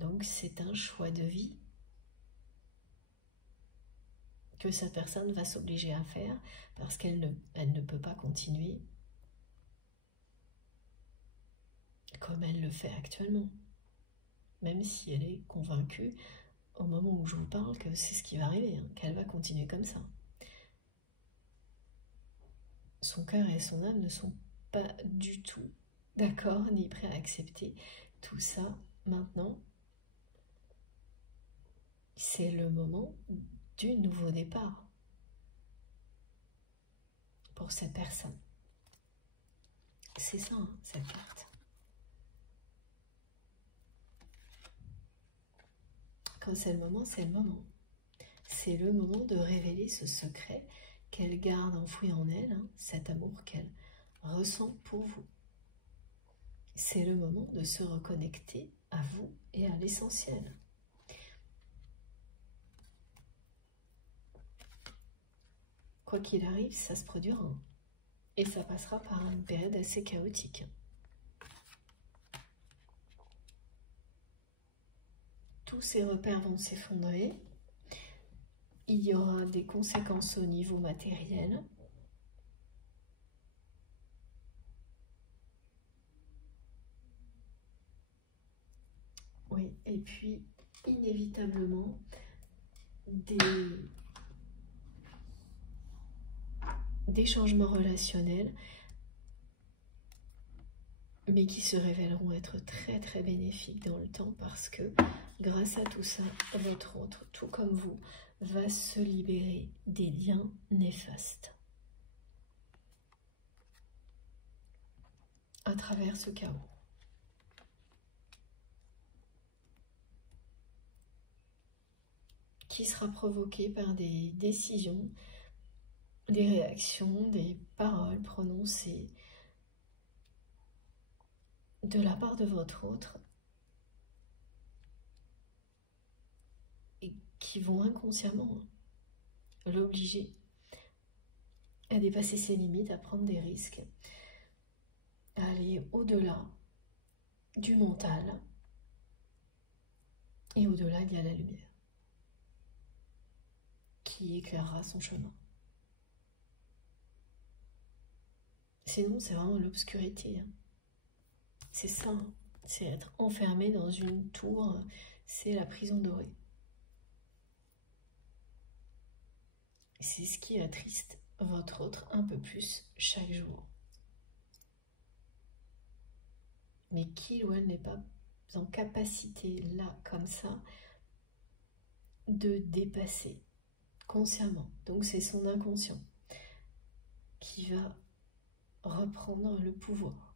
Donc c'est un choix de vie que cette personne va s'obliger à faire parce qu'elle ne peut pas continuer comme elle le fait actuellement. Même si elle est convaincue, au moment où je vous parle, que c'est ce qui va arriver, hein, qu'elle va continuer comme ça. Son cœur et son âme ne sont pas du tout d'accord ni prêts à accepter tout ça maintenant. C'est le moment du nouveau départ pour cette personne. C'est ça, hein, cette carte. Quand c'est le moment, c'est le moment. C'est le moment de révéler ce secret qu'elle garde enfoui en elle, hein, cet amour qu'elle ressent pour vous. C'est le moment de se reconnecter à vous et à l'essentiel. Quoi qu'il arrive, ça se produira. Et ça passera par une période assez chaotique. Tous ces repères vont s'effondrer. Il y aura des conséquences au niveau matériel. Oui, et puis inévitablement des changements relationnels, mais qui se révéleront être très très bénéfiques dans le temps parce que grâce à tout ça, votre autre, tout comme vous, va se libérer des liens néfastes à travers ce chaos. Qui sera provoqué par des décisions, des réactions, des paroles prononcées de la part de votre autre et qui vont inconsciemment l'obliger à dépasser ses limites, à prendre des risques, à aller au-delà du mental, et au-delà il y a la lumière qui éclairera son chemin. Sinon c'est vraiment l'obscurité, hein. C'est ça, hein. C'est être enfermé dans une tour, c'est la prison dorée. C'est ce qui attriste votre autre un peu plus chaque jour. Mais qu'il ou elle n'est pas en capacité, là, comme ça, de dépasser consciemment. Donc c'est son inconscient qui va reprendre le pouvoir.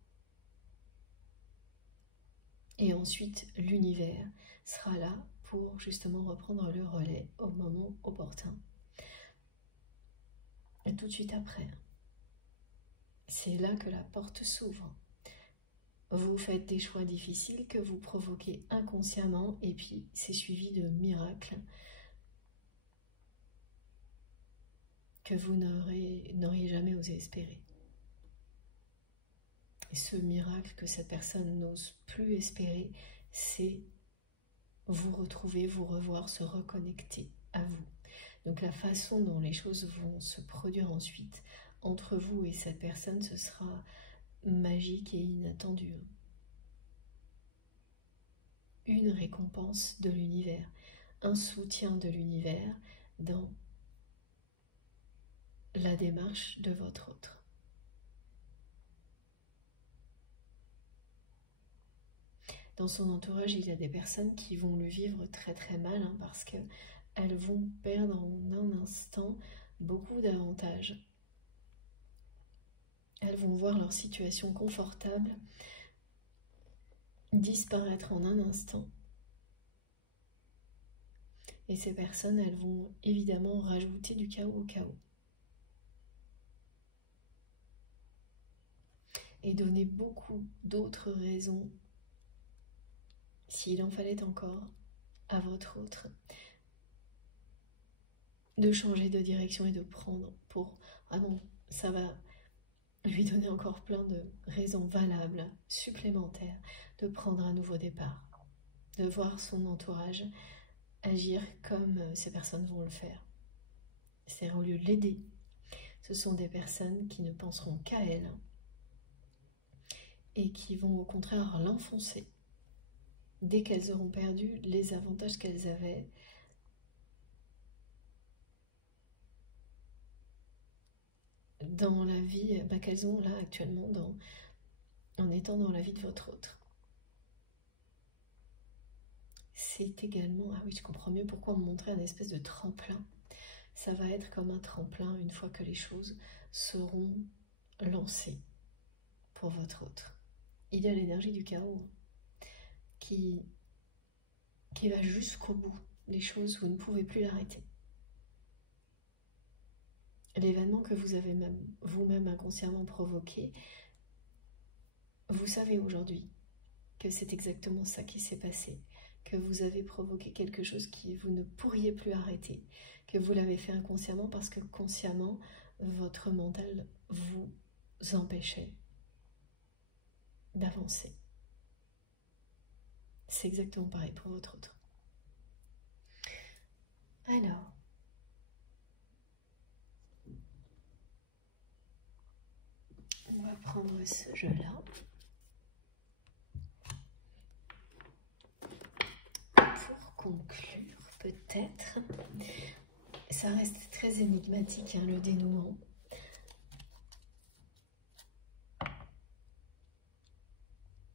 Et ensuite, l'univers sera là pour justement reprendre le relais au moment opportun. Et tout de suite après, c'est là que la porte s'ouvre. Vous faites des choix difficiles que vous provoquez inconsciemment et puis c'est suivi de miracles que vous n'auriez jamais osé espérer. Et ce miracle que cette personne n'ose plus espérer, c'est vous retrouver, vous revoir, se reconnecter à vous. Donc la façon dont les choses vont se produire ensuite entre vous et cette personne, ce sera magique et inattendu. Une récompense de l'univers, un soutien de l'univers dans la démarche de votre autre. Dans son entourage, il y a des personnes qui vont le vivre très très mal, hein, parce qu'elles vont perdre en un instant beaucoup d'avantages. Elles vont voir leur situation confortable disparaître en un instant. Et ces personnes, elles vont évidemment rajouter du chaos au chaos. Et donner beaucoup d'autres raisons, s'il en fallait encore, à votre autre, de changer de direction et de prendre pour... Ah non, ça va lui donner encore plein de raisons valables, supplémentaires, de prendre un nouveau départ, de voir son entourage agir comme ces personnes vont le faire. C'est-à-dire au lieu de l'aider, ce sont des personnes qui ne penseront qu'à elles et qui vont au contraire l'enfoncer dès qu'elles auront perdu les avantages qu'elles avaient dans la vie qu'elles ont là actuellement en étant dans la vie de votre autre. C'est également, ah oui, je comprends mieux pourquoi on me montrait un espèce de tremplin. Ça va être comme un tremplin une fois que les choses seront lancées pour votre autre. Il y a l'énergie du chaos qui va jusqu'au bout des choses, vous ne pouvez plus l'arrêter. L'événement que vous avez même vous-même inconsciemment provoqué, vous savez aujourd'hui que c'est exactement ça qui s'est passé, que vous avez provoqué quelque chose que vous ne pourriez plus arrêter, que vous l'avez fait inconsciemment parce que consciemment, votre mental vous empêchait d'avancer. C'est exactement pareil pour votre autre. Alors, on va prendre ce jeu-là. Pour conclure, peut-être, ça reste très énigmatique, hein, le dénouement.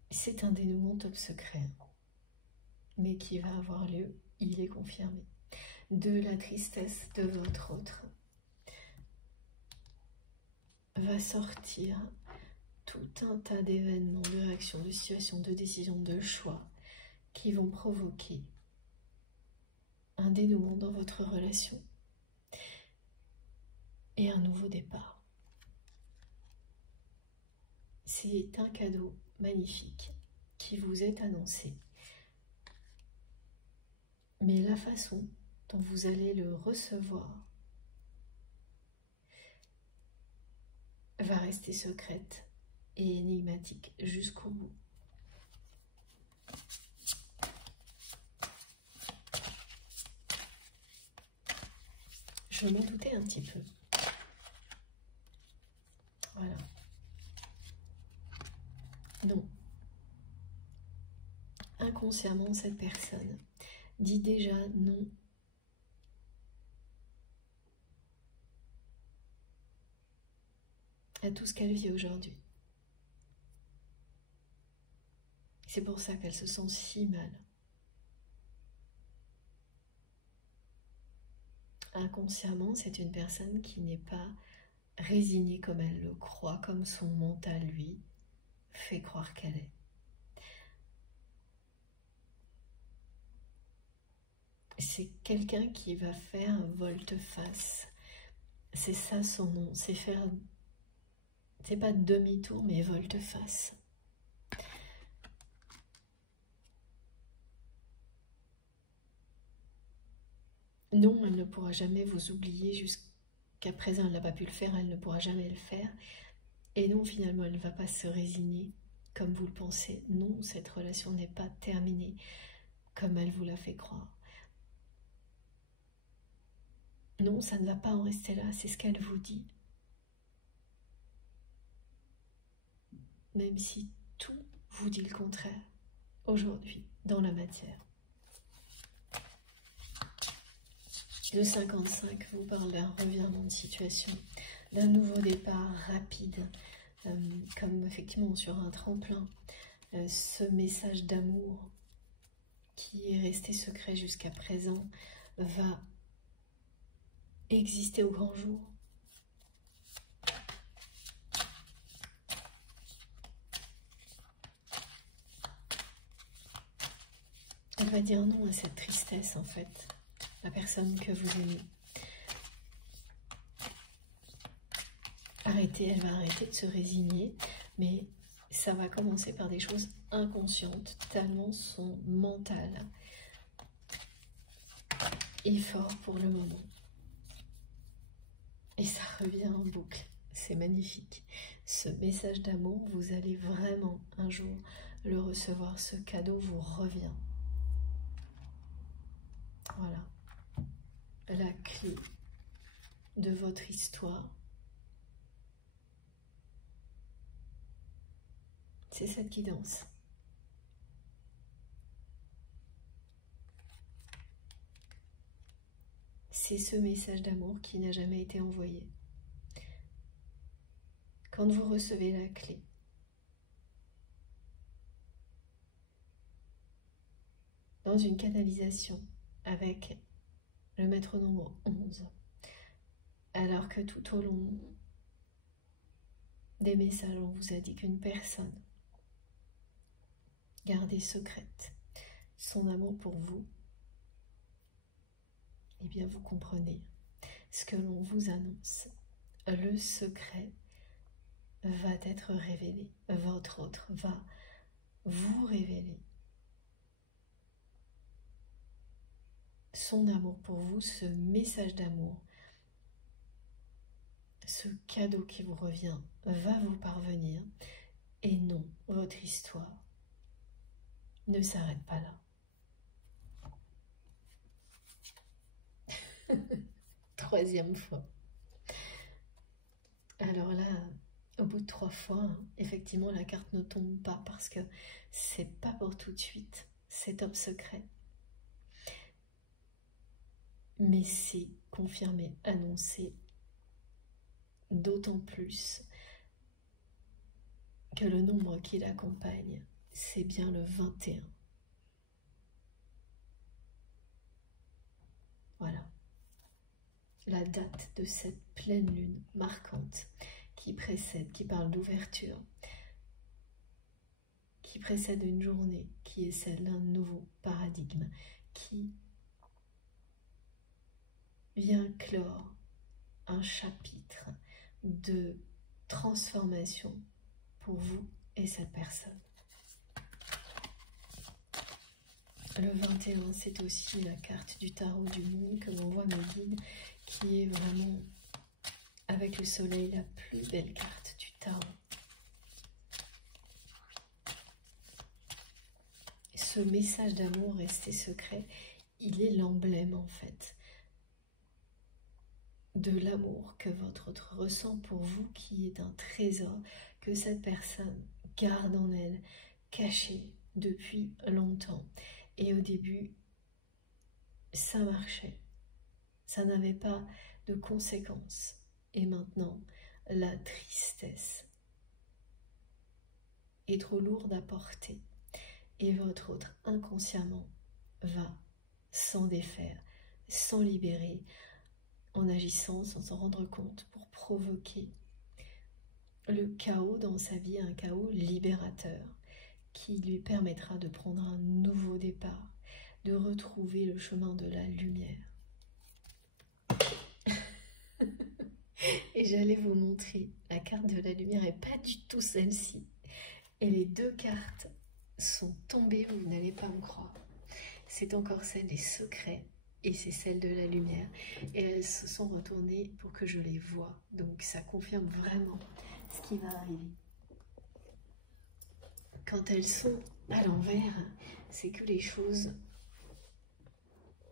C'est un dénouement top secret, mais qui va avoir lieu, il est confirmé. De la tristesse de votre autre va sortir tout un tas d'événements, de réactions, de situations, de décisions, de choix qui vont provoquer un dénouement dans votre relation et un nouveau départ. C'est un cadeau magnifique qui vous est annoncé. Mais la façon dont vous allez le recevoir va rester secrète et énigmatique jusqu'au bout. Je m'en doutais un petit peu. Voilà. Non. Inconsciemment, cette personne dit déjà non à tout ce qu'elle vit aujourd'hui. C'est pour ça qu'elle se sent si mal. Inconsciemment, c'est une personne qui n'est pas résignée comme elle le croit, comme son mental, lui, fait croire qu'elle est. C'est quelqu'un qui va faire volte-face. C'est ça son nom, c'est faire... C'est pas demi-tour, mais volte-face. Non, elle ne pourra jamais vous oublier jusqu'à présent. Elle n'a pas pu le faire, elle ne pourra jamais le faire. Et non, finalement, elle ne va pas se résigner comme vous le pensez. Non, cette relation n'est pas terminée comme elle vous l'a fait croire. Non, ça ne va pas en rester là, c'est ce qu'elle vous dit. Même si tout vous dit le contraire, aujourd'hui, dans la matière. Le 55 vous parle d'un revirement de situation, d'un nouveau départ rapide, comme effectivement sur un tremplin. Ce message d'amour qui est resté secret jusqu'à présent va exister au grand jour. Elle va dire non à cette tristesse, en fait, la personne que vous aimez. Elle va arrêter de se résigner, mais ça va commencer par des choses inconscientes, tellement son mental est fort pour le moment. Et ça revient en boucle, c'est magnifique. Ce message d'amour, vous allez vraiment un jour le recevoir, ce cadeau vous revient. Voilà, la clé de votre histoire. C'est cette guidance. C'est ce message d'amour qui n'a jamais été envoyé. Quand vous recevez la clé, dans une canalisation avec le maître nombre 11, alors que tout au long des messages, on vous a dit qu'une personne gardait secrète son amour pour vous, eh bien vous comprenez ce que l'on vous annonce. Le secret va être révélé. Votre autre va vous révéler son amour pour vous, ce message d'amour, ce cadeau qui vous revient va vous parvenir. Et non, votre histoire ne s'arrête pas là. Troisième fois. Alors là, au bout de 3 fois, effectivement, la carte ne tombe pas parce que c'est pas pour tout de suite, c'est top secret. Mais c'est confirmé, annoncé, d'autant plus que le nombre qui l'accompagne, c'est bien le 21. Voilà. La date de cette pleine lune marquante qui précède, qui parle d'ouverture, qui précède une journée qui est celle d'un nouveau paradigme, qui vient clore un chapitre de transformation pour vous et cette personne. Le 21, c'est aussi la carte du tarot du monde que m'envoie mes guides, qui est vraiment, avec le soleil, la plus belle carte du tarot. Ce message d'amour resté secret, il est l'emblème en fait de l'amour que votre autre ressent pour vous, qui est un trésor que cette personne garde en elle, caché depuis longtemps. Et au début, ça marchait, ça n'avait pas de conséquences. Et maintenant, la tristesse est trop lourde à porter. Et votre autre inconsciemment va s'en défaire, s'en libérer, en agissant sans s'en rendre compte, pour provoquer le chaos dans sa vie, un chaos libérateur qui lui permettra de prendre un nouveau départ, de retrouver le chemin de la lumière. Et j'allais vous montrer la carte de la lumière et pas du tout celle-ci. Et les 2 cartes sont tombées, vous n'allez pas me croire. C'est encore celle des secrets et c'est celle de la lumière. Et elles se sont retournées pour que je les voie. Donc ça confirme vraiment ce qui va arriver. Quand elles sont à l'envers, c'est que les choses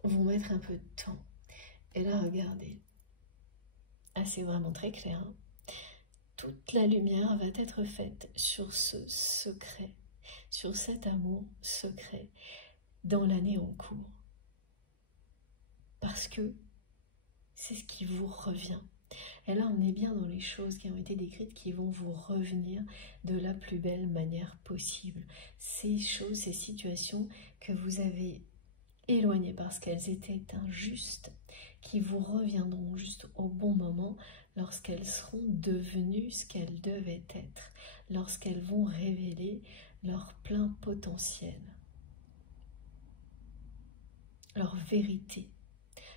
vont mettre un peu de temps. Et là, regardez. Ah, c'est vraiment très clair. Hein. Toute la lumière va être faite sur ce secret, sur cet amour secret dans l'année en cours. Parce que c'est ce qui vous revient. Et là, on est bien dans les choses qui ont été décrites qui vont vous revenir de la plus belle manière possible. Ces choses, ces situations que vous avez éloignées parce qu'elles étaient injustes, qui vous reviendront juste au bon moment lorsqu'elles seront devenues ce qu'elles devaient être, lorsqu'elles vont révéler leur plein potentiel, leur vérité.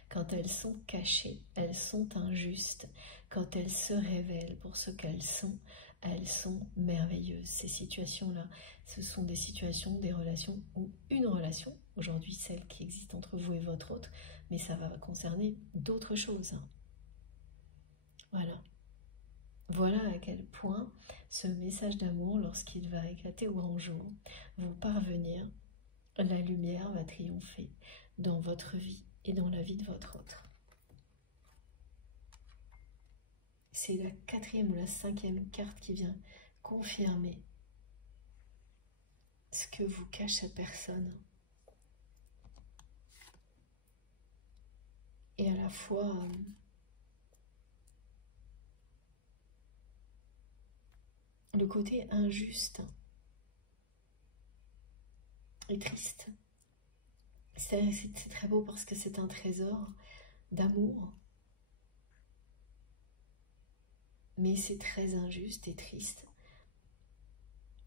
Quand elles sont cachées, elles sont injustes. Quand elles se révèlent pour ce qu'elles sont merveilleuses. Ces situations-là, ce sont des situations, des relations ou une relation, aujourd'hui celle qui existe entre vous et votre autre, mais ça va concerner d'autres choses. Voilà. Voilà à quel point ce message d'amour, lorsqu'il va éclater au grand jour, vous parvenir, la lumière va triompher dans votre vie et dans la vie de votre autre. c'est la 4e ou la 5e carte qui vient confirmer ce que vous cache cette personne. Et à la fois le côté injuste et triste. C'est très beau parce que c'est un trésor d'amour, mais c'est très injuste et triste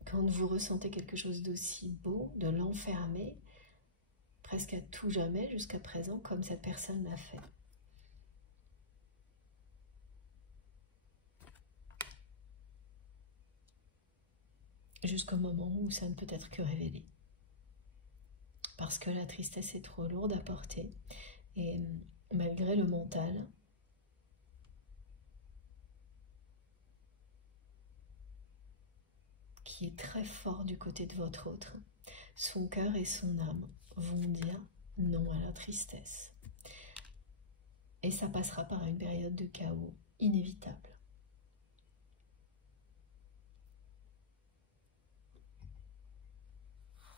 quand vous ressentez quelque chose d'aussi beau, de l'enfermer presque à tout jamais jusqu'à présent, comme cette personne l'a fait. Jusqu'au moment où ça ne peut être que révélé. Parce que la tristesse est trop lourde à porter, et malgré le mental, qui est très fort du côté de votre autre, son cœur et son âme vont dire non à la tristesse. Et ça passera par une période de chaos inévitable.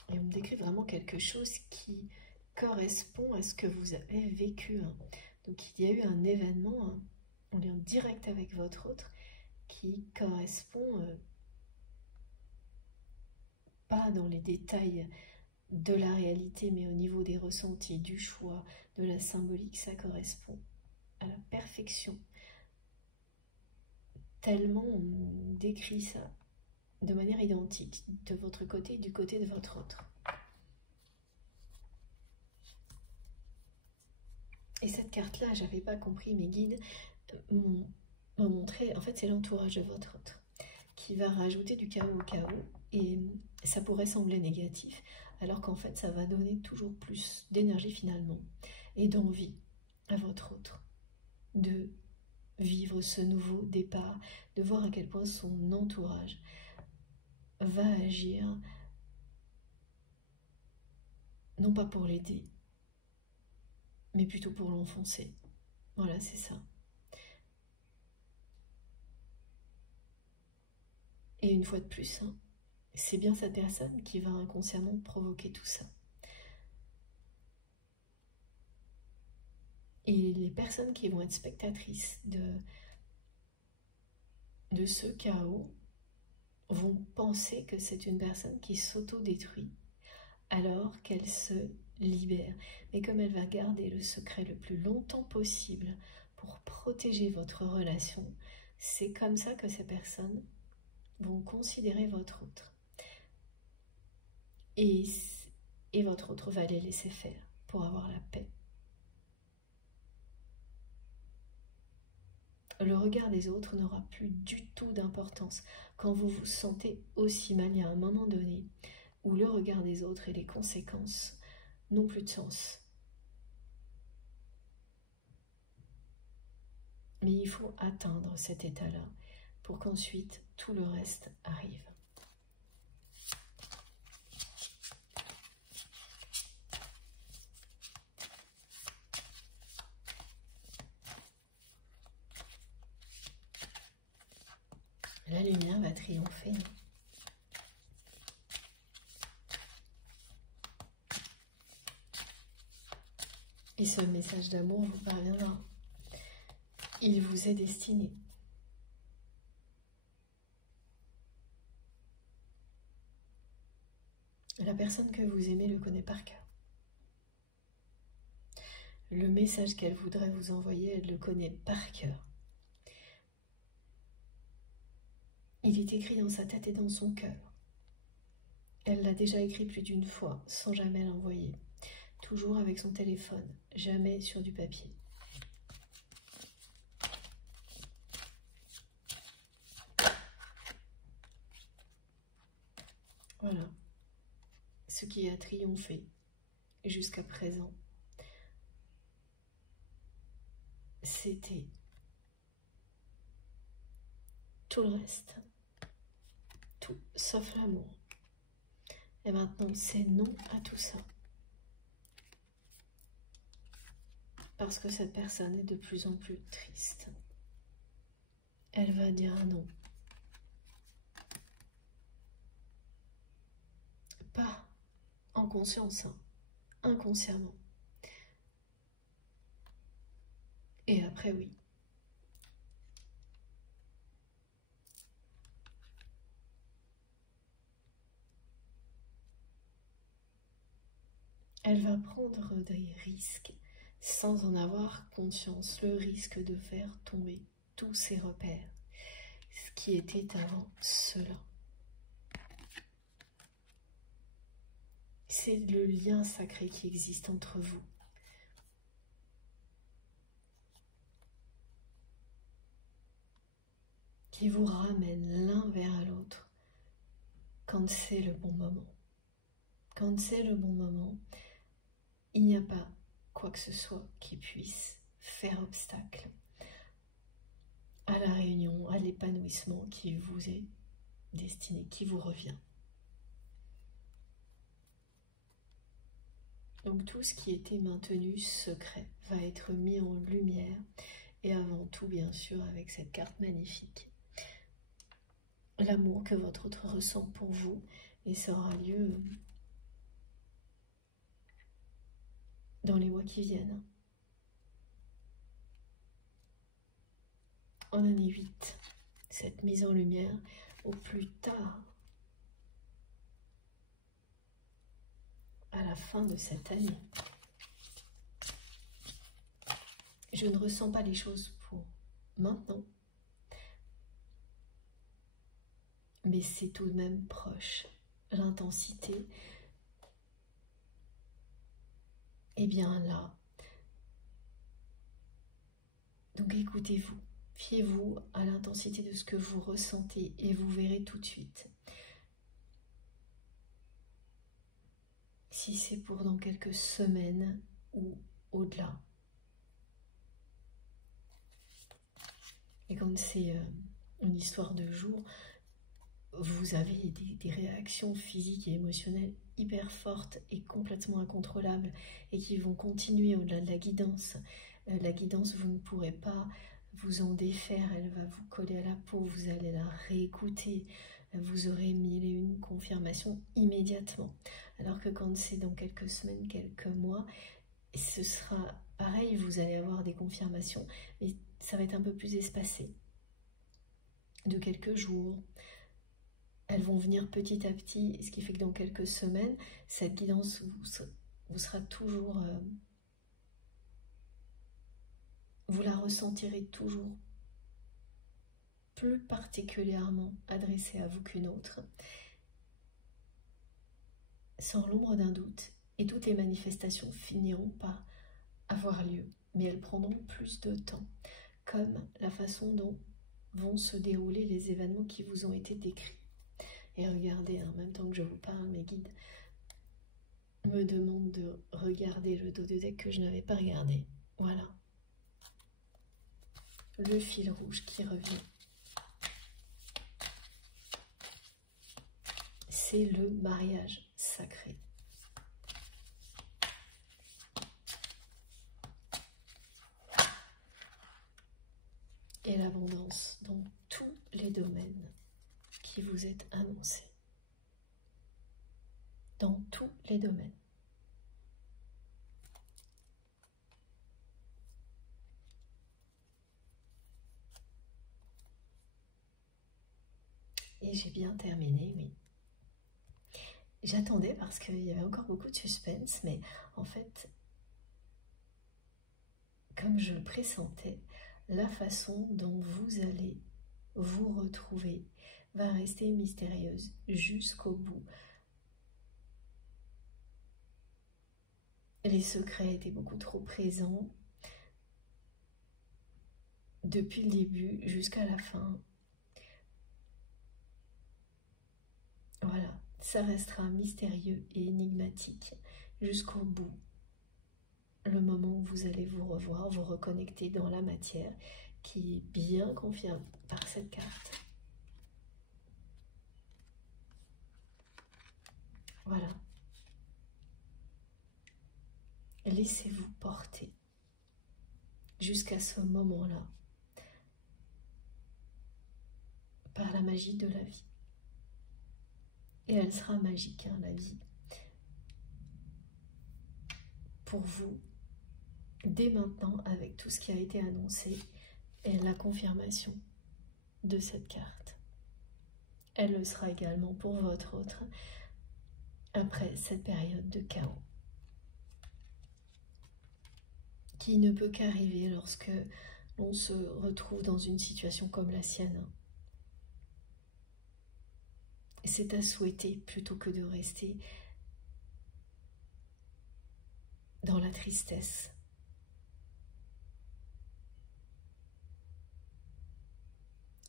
Et on me décrit vraiment quelque chose qui correspond à ce que vous avez vécu. Donc il y a eu un événement en lien direct avec votre autre qui correspond pas dans les détails de la réalité, mais au niveau des ressentis, du choix, de la symbolique, ça correspond à la perfection. Tellement on décrit ça de manière identique, de votre côté et du côté de votre autre. Et cette carte-là, j'avais pas compris, mes guides m'ont montré, en fait c'est l'entourage de votre autre qui va rajouter du chaos au chaos, et ça pourrait sembler négatif, alors qu'en fait ça va donner toujours plus d'énergie finalement, et d'envie à votre autre de vivre ce nouveau départ, de voir à quel point son entourage va agir, non pas pour l'aider, mais plutôt pour l'enfoncer. Voilà, c'est ça. Et une fois de plus, c'est bien cette personne qui va inconsciemment provoquer tout ça. Et les personnes qui vont être spectatrices de ce chaos vont penser que c'est une personne qui s'auto-détruit alors qu'elle se libère. Mais comme elle va garder le secret le plus longtemps possible pour protéger votre relation, c'est comme ça que ces personnes vont considérer votre autre. Et votre autre va les laisser faire pour avoir la paix. Le regard des autres n'aura plus du tout d'importance quand vous vous sentez aussi mal. Il y a un moment donné où le regard des autres et les conséquences n'ont plus de sens. Mais il faut atteindre cet état-là pour qu'ensuite tout le reste arrive. La lumière va triompher. Et ce message d'amour vous parviendra. Il vous est destiné. La personne que vous aimez le connaît par cœur. Le message qu'elle voudrait vous envoyer, elle le connaît par cœur. Il est écrit dans sa tête et dans son cœur. Elle l'a déjà écrit plus d'une fois, sans jamais l'envoyer. Toujours avec son téléphone, jamais sur du papier. Voilà. Ce qui a triomphé jusqu'à présent, c'était tout le reste. Tout, sauf l'amour. Et maintenant, c'est non à tout ça. Parce que cette personne est de plus en plus triste. Elle va dire non. Pas en conscience, hein, inconsciemment. Et après, oui. Elle va prendre des risques sans en avoir conscience. Le risque de faire tomber tous ses repères. Ce qui était avant cela. C'est le lien sacré qui existe entre vous. Qui vous ramène l'un vers l'autre quand c'est le bon moment. Quand c'est le bon moment, il n'y a pas quoi que ce soit qui puisse faire obstacle à la réunion, à l'épanouissement qui vous est destiné, qui vous revient. Donc tout ce qui était maintenu secret va être mis en lumière et avant tout bien sûr avec cette carte magnifique. L'amour que votre autre ressent pour vous et ça aura lieu dans les mois qui viennent. En année 8, cette mise en lumière au plus tard à la fin de cette année. Je ne ressens pas les choses pour maintenant, mais c'est tout de même proche. L'intensité est bien là. Donc écoutez-vous, fiez-vous à l'intensité de ce que vous ressentez et vous verrez tout de suite. Si c'est pour dans quelques semaines ou au-delà. Et quand c'est une histoire de jours, vous avez des réactions physiques et émotionnelles hyper fortes et complètement incontrôlables et qui vont continuer au-delà de la guidance. La guidance, vous ne pourrez pas vous en défaire, elle va vous coller à la peau, vous allez la réécouter, vous aurez mille et une confirmations immédiatement. Alors que quand c'est dans quelques semaines, quelques mois, ce sera pareil, vous allez avoir des confirmations, mais ça va être un peu plus espacé, de quelques jours. Elles vont venir petit à petit, ce qui fait que dans quelques semaines, cette guidance vous sera toujours... vous la ressentirez toujours plus particulièrement adressée à vous qu'une autre, sans l'ombre d'un doute, et toutes les manifestations finiront par avoir lieu, mais elles prendront plus de temps, comme la façon dont vont se dérouler les événements qui vous ont été décrits. Et regardez, en même temps que je vous parle, mes guides me demandent de regarder le dos de deck que je n'avais pas regardé. Voilà. Le fil rouge qui revient. C'est le mariage sacré. Et l'abondance dans tous les domaines qui vous est annoncé. Dans tous les domaines. Et j'ai bien terminé, oui. J'attendais parce qu'il y avait encore beaucoup de suspense, mais en fait, comme je le pressentais, la façon dont vous allez vous retrouver va rester mystérieuse jusqu'au bout. Les secrets étaient beaucoup trop présents depuis le début jusqu'à la fin. Voilà, ça restera mystérieux et énigmatique jusqu'au bout. Le moment où vous allez vous revoir, vous reconnecter dans la matière qui est bien confirmée par cette carte. Voilà. Laissez-vous porter jusqu'à ce moment-là. par la magie de la vie. Et elle sera magique, hein, la vie, pour vous, dès maintenant, avec tout ce qui a été annoncé et la confirmation de cette carte. Elle le sera également pour votre autre, après cette période de chaos, qui ne peut qu'arriver lorsque l'on se retrouve dans une situation comme la sienne. C'est à souhaiter plutôt que de rester dans la tristesse.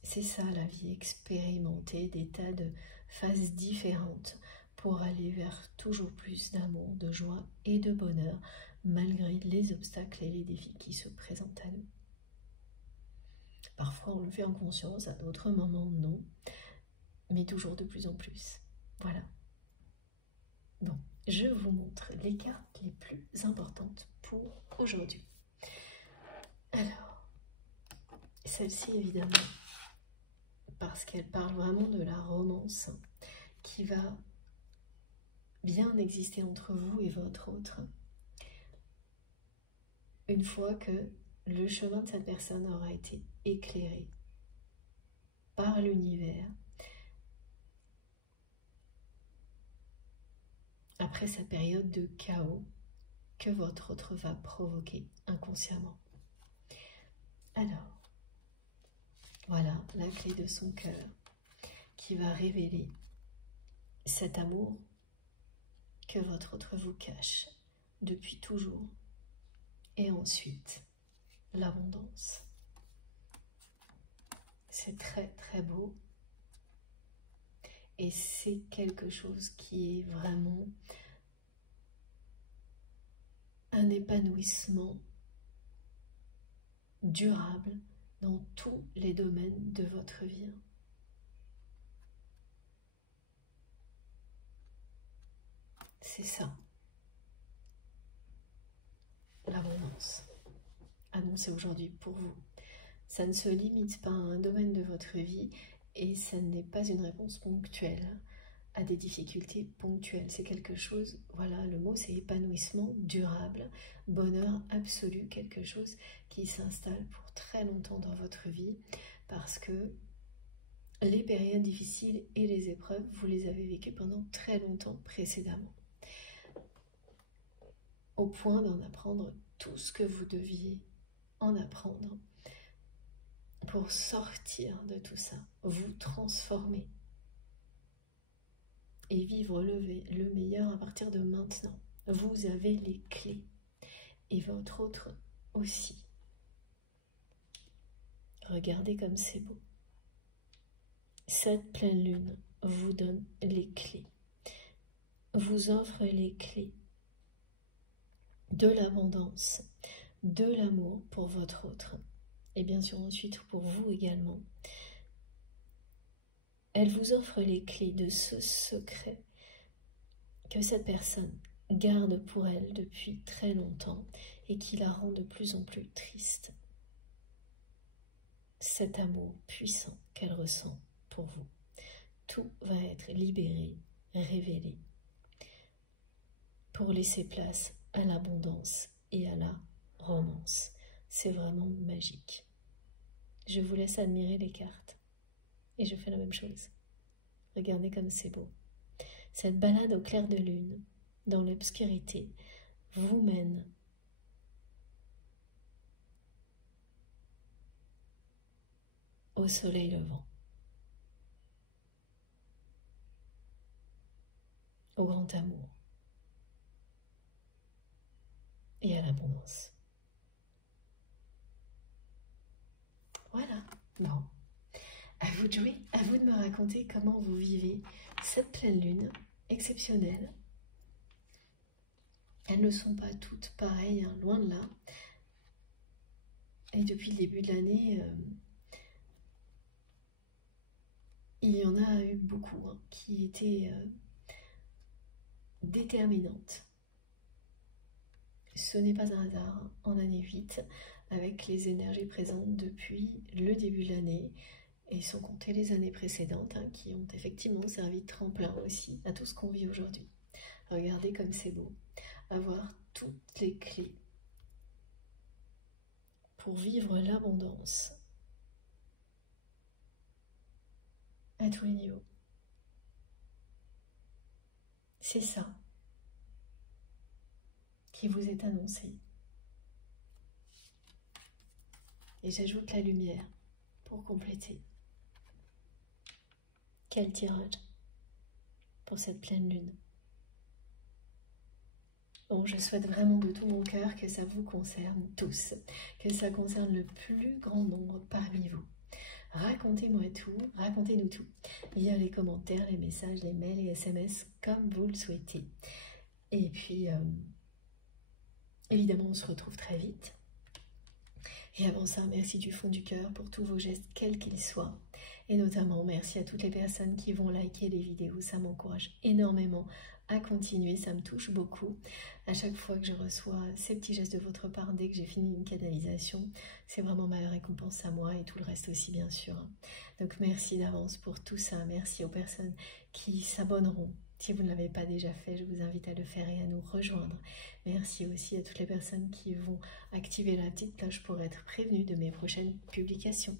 C'est ça la vie, expérimenter des tas de phases différentes pour aller vers toujours plus d'amour, de joie et de bonheur, malgré les obstacles et les défis qui se présentent à nous. Parfois on le fait en conscience, à d'autres moments non, mais toujours de plus en plus. Voilà. Bon, je vous montre les cartes les plus importantes pour aujourd'hui. Alors, celle-ci évidemment, parce qu'elle parle vraiment de la romance qui va bien exister entre vous et votre autre. Une fois que le chemin de cette personne aura été éclairé par l'univers, après sa période de chaos que votre autre va provoquer inconsciemment. Alors, voilà la clé de son cœur qui va révéler cet amour que votre autre vous cache depuis toujours. Et ensuite, l'abondance. C'est très très beau. Et c'est quelque chose qui est vraiment un épanouissement durable dans tous les domaines de votre vie. C'est ça, l'abondance annoncée aujourd'hui pour vous. Ça ne se limite pas à un domaine de votre vie et ça n'est pas une réponse ponctuelle à des difficultés ponctuelles. C'est quelque chose, voilà, le mot c'est épanouissement durable, bonheur absolu, quelque chose qui s'installe pour très longtemps dans votre vie parce que les périodes difficiles et les épreuves, vous les avez vécues pendant très longtemps précédemment. Au point d'en apprendre tout ce que vous deviez en apprendre pour sortir de tout ça, vous transformer et vivre le meilleur à partir de maintenant. Vous avez les clés et votre autre aussi. Regardez comme c'est beau. Cette pleine lune vous donne les clés, vous offre les clés de l'abondance, de l'amour pour votre autre et bien sûr ensuite pour vous également. Elle vous offre les clés de ce secret que cette personne garde pour elle depuis très longtemps et qui la rend de plus en plus triste. Cet amour puissant qu'elle ressent pour vous. Tout va être libéré, révélé, pour laisser place à l'abondance et à la romance. C'est vraiment magique. Je vous laisse admirer les cartes. Et je fais la même chose. Regardez comme c'est beau. Cette balade au clair de lune, dans l'obscurité, vous mène au soleil levant, au grand amour et à l'abondance. Voilà. Bon. À vous de jouer, à vous de me raconter comment vous vivez cette pleine lune exceptionnelle. Elles ne sont pas toutes pareilles, hein, loin de là. Et depuis le début de l'année, il y en a eu beaucoup hein, qui étaient déterminantes. Ce n'est pas un hasard, en année 8, avec les énergies présentes depuis le début de l'année, et sans compter les années précédentes qui ont effectivement servi de tremplin aussi à tout ce qu'on vit aujourd'hui. Regardez comme c'est beau, avoir toutes les clés pour vivre l'abondance à tous les niveaux. C'est ça qui vous est annoncé. Et j'ajoute la lumière pour compléter. Quel tirage pour cette pleine lune. Bon, je souhaite vraiment de tout mon cœur que ça vous concerne tous, que ça concerne le plus grand nombre parmi vous. Racontez-moi tout, racontez-nous tout, via les commentaires, les messages, les mails, les SMS, comme vous le souhaitez. Et puis, évidemment, on se retrouve très vite. Et avant ça, merci du fond du cœur pour tous vos gestes, quels qu'ils soient. Et notamment, merci à toutes les personnes qui vont liker les vidéos. Ça m'encourage énormément à continuer, ça me touche beaucoup. À chaque fois que je reçois ces petits gestes de votre part, dès que j'ai fini une canalisation, c'est vraiment ma récompense à moi et tout le reste aussi, bien sûr. Donc merci d'avance pour tout ça. Merci aux personnes qui s'abonneront. Si vous ne l'avez pas déjà fait, je vous invite à le faire et à nous rejoindre. Merci aussi à toutes les personnes qui vont activer la petite cloche pour être prévenues de mes prochaines publications.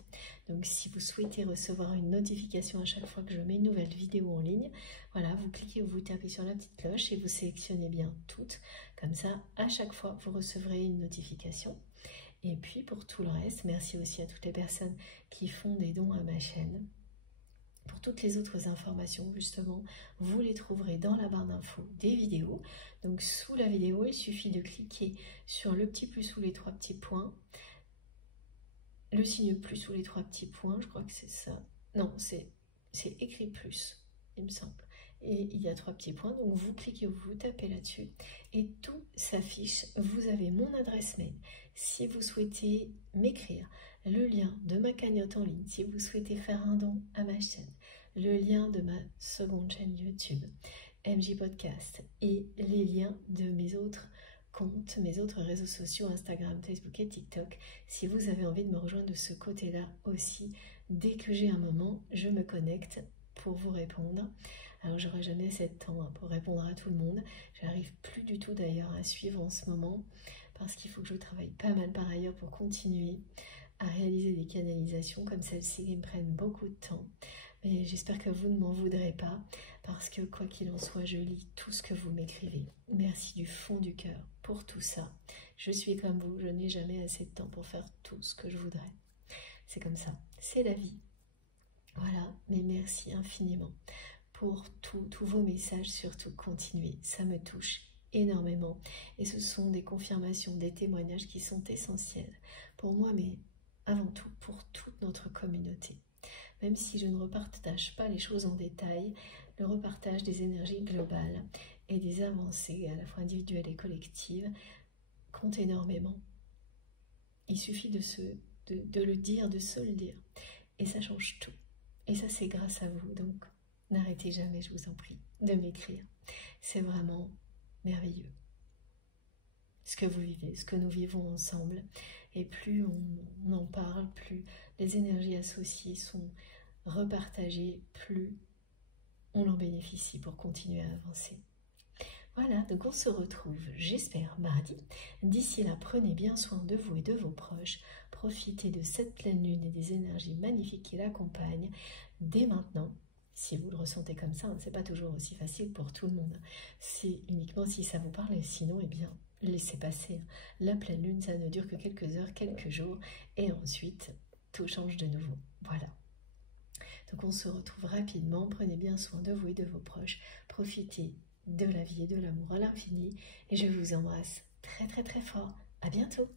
Donc si vous souhaitez recevoir une notification à chaque fois que je mets une nouvelle vidéo en ligne, voilà, vous cliquez ou vous tapez sur la petite cloche et vous sélectionnez bien toutes. Comme ça, à chaque fois, vous recevrez une notification. Et puis pour tout le reste, merci aussi à toutes les personnes qui font des dons à ma chaîne. Pour toutes les autres informations, justement, vous les trouverez dans la barre d'infos des vidéos. Donc sous la vidéo, il suffit de cliquer sur le petit plus ou les trois petits points. Le signe plus ou les trois petits points, je crois que c'est ça. Non, c'est écrit plus, il me semble. Et il y a trois petits points, donc vous cliquez ou vous tapez là-dessus et tout s'affiche. Vous avez mon adresse mail. Si vous souhaitez m'écrire, le lien de ma cagnotte en ligne, si vous souhaitez faire un don à ma chaîne, le lien de ma seconde chaîne YouTube, MJ Podcast, et les liens de mes autres comptes, mes autres réseaux sociaux, Instagram, Facebook et TikTok. Si vous avez envie de me rejoindre de ce côté-là aussi, dès que j'ai un moment, je me connecte pour vous répondre. Alors j'aurai jamais assez de temps pour répondre à tout le monde. J'arrive plus du tout d'ailleurs à suivre en ce moment parce qu'il faut que je travaille pas mal par ailleurs pour continuer à réaliser des canalisations comme celle-ci qui me prennent beaucoup de temps. Mais j'espère que vous ne m'en voudrez pas parce que quoi qu'il en soit, je lis tout ce que vous m'écrivez. Merci du fond du cœur pour tout ça. Je suis comme vous, je n'ai jamais assez de temps pour faire tout ce que je voudrais. C'est comme ça, c'est la vie. Voilà, mais merci infiniment pour tous vos messages, surtout continuez, ça me touche énormément et ce sont des confirmations, des témoignages qui sont essentiels pour moi, mais avant tout pour toute notre communauté. Même si je ne repartage pas les choses en détail, le repartage des énergies globales et des avancées à la fois individuelles et collectives compte énormément. Il suffit de le dire, de se le dire et ça change tout. Et ça c'est grâce à vous, donc n'arrêtez jamais, je vous en prie, de m'écrire. C'est vraiment merveilleux. Ce que vous vivez, ce que nous vivons ensemble. Et plus on en parle, plus les énergies associées sont repartagées, plus on en bénéficie pour continuer à avancer. Voilà, donc on se retrouve, j'espère, mardi. D'ici là, prenez bien soin de vous et de vos proches. Profitez de cette pleine lune et des énergies magnifiques qui l'accompagnent dès maintenant. Si vous le ressentez comme ça, c'est pas toujours aussi facile pour tout le monde. C'est uniquement si ça vous parle, et sinon, eh bien, laissez passer. La pleine lune, ça ne dure que quelques heures, quelques jours, et ensuite, tout change de nouveau. Voilà. Donc on se retrouve rapidement, prenez bien soin de vous et de vos proches, profitez de la vie et de l'amour à l'infini, et je vous embrasse très très très fort. À bientôt.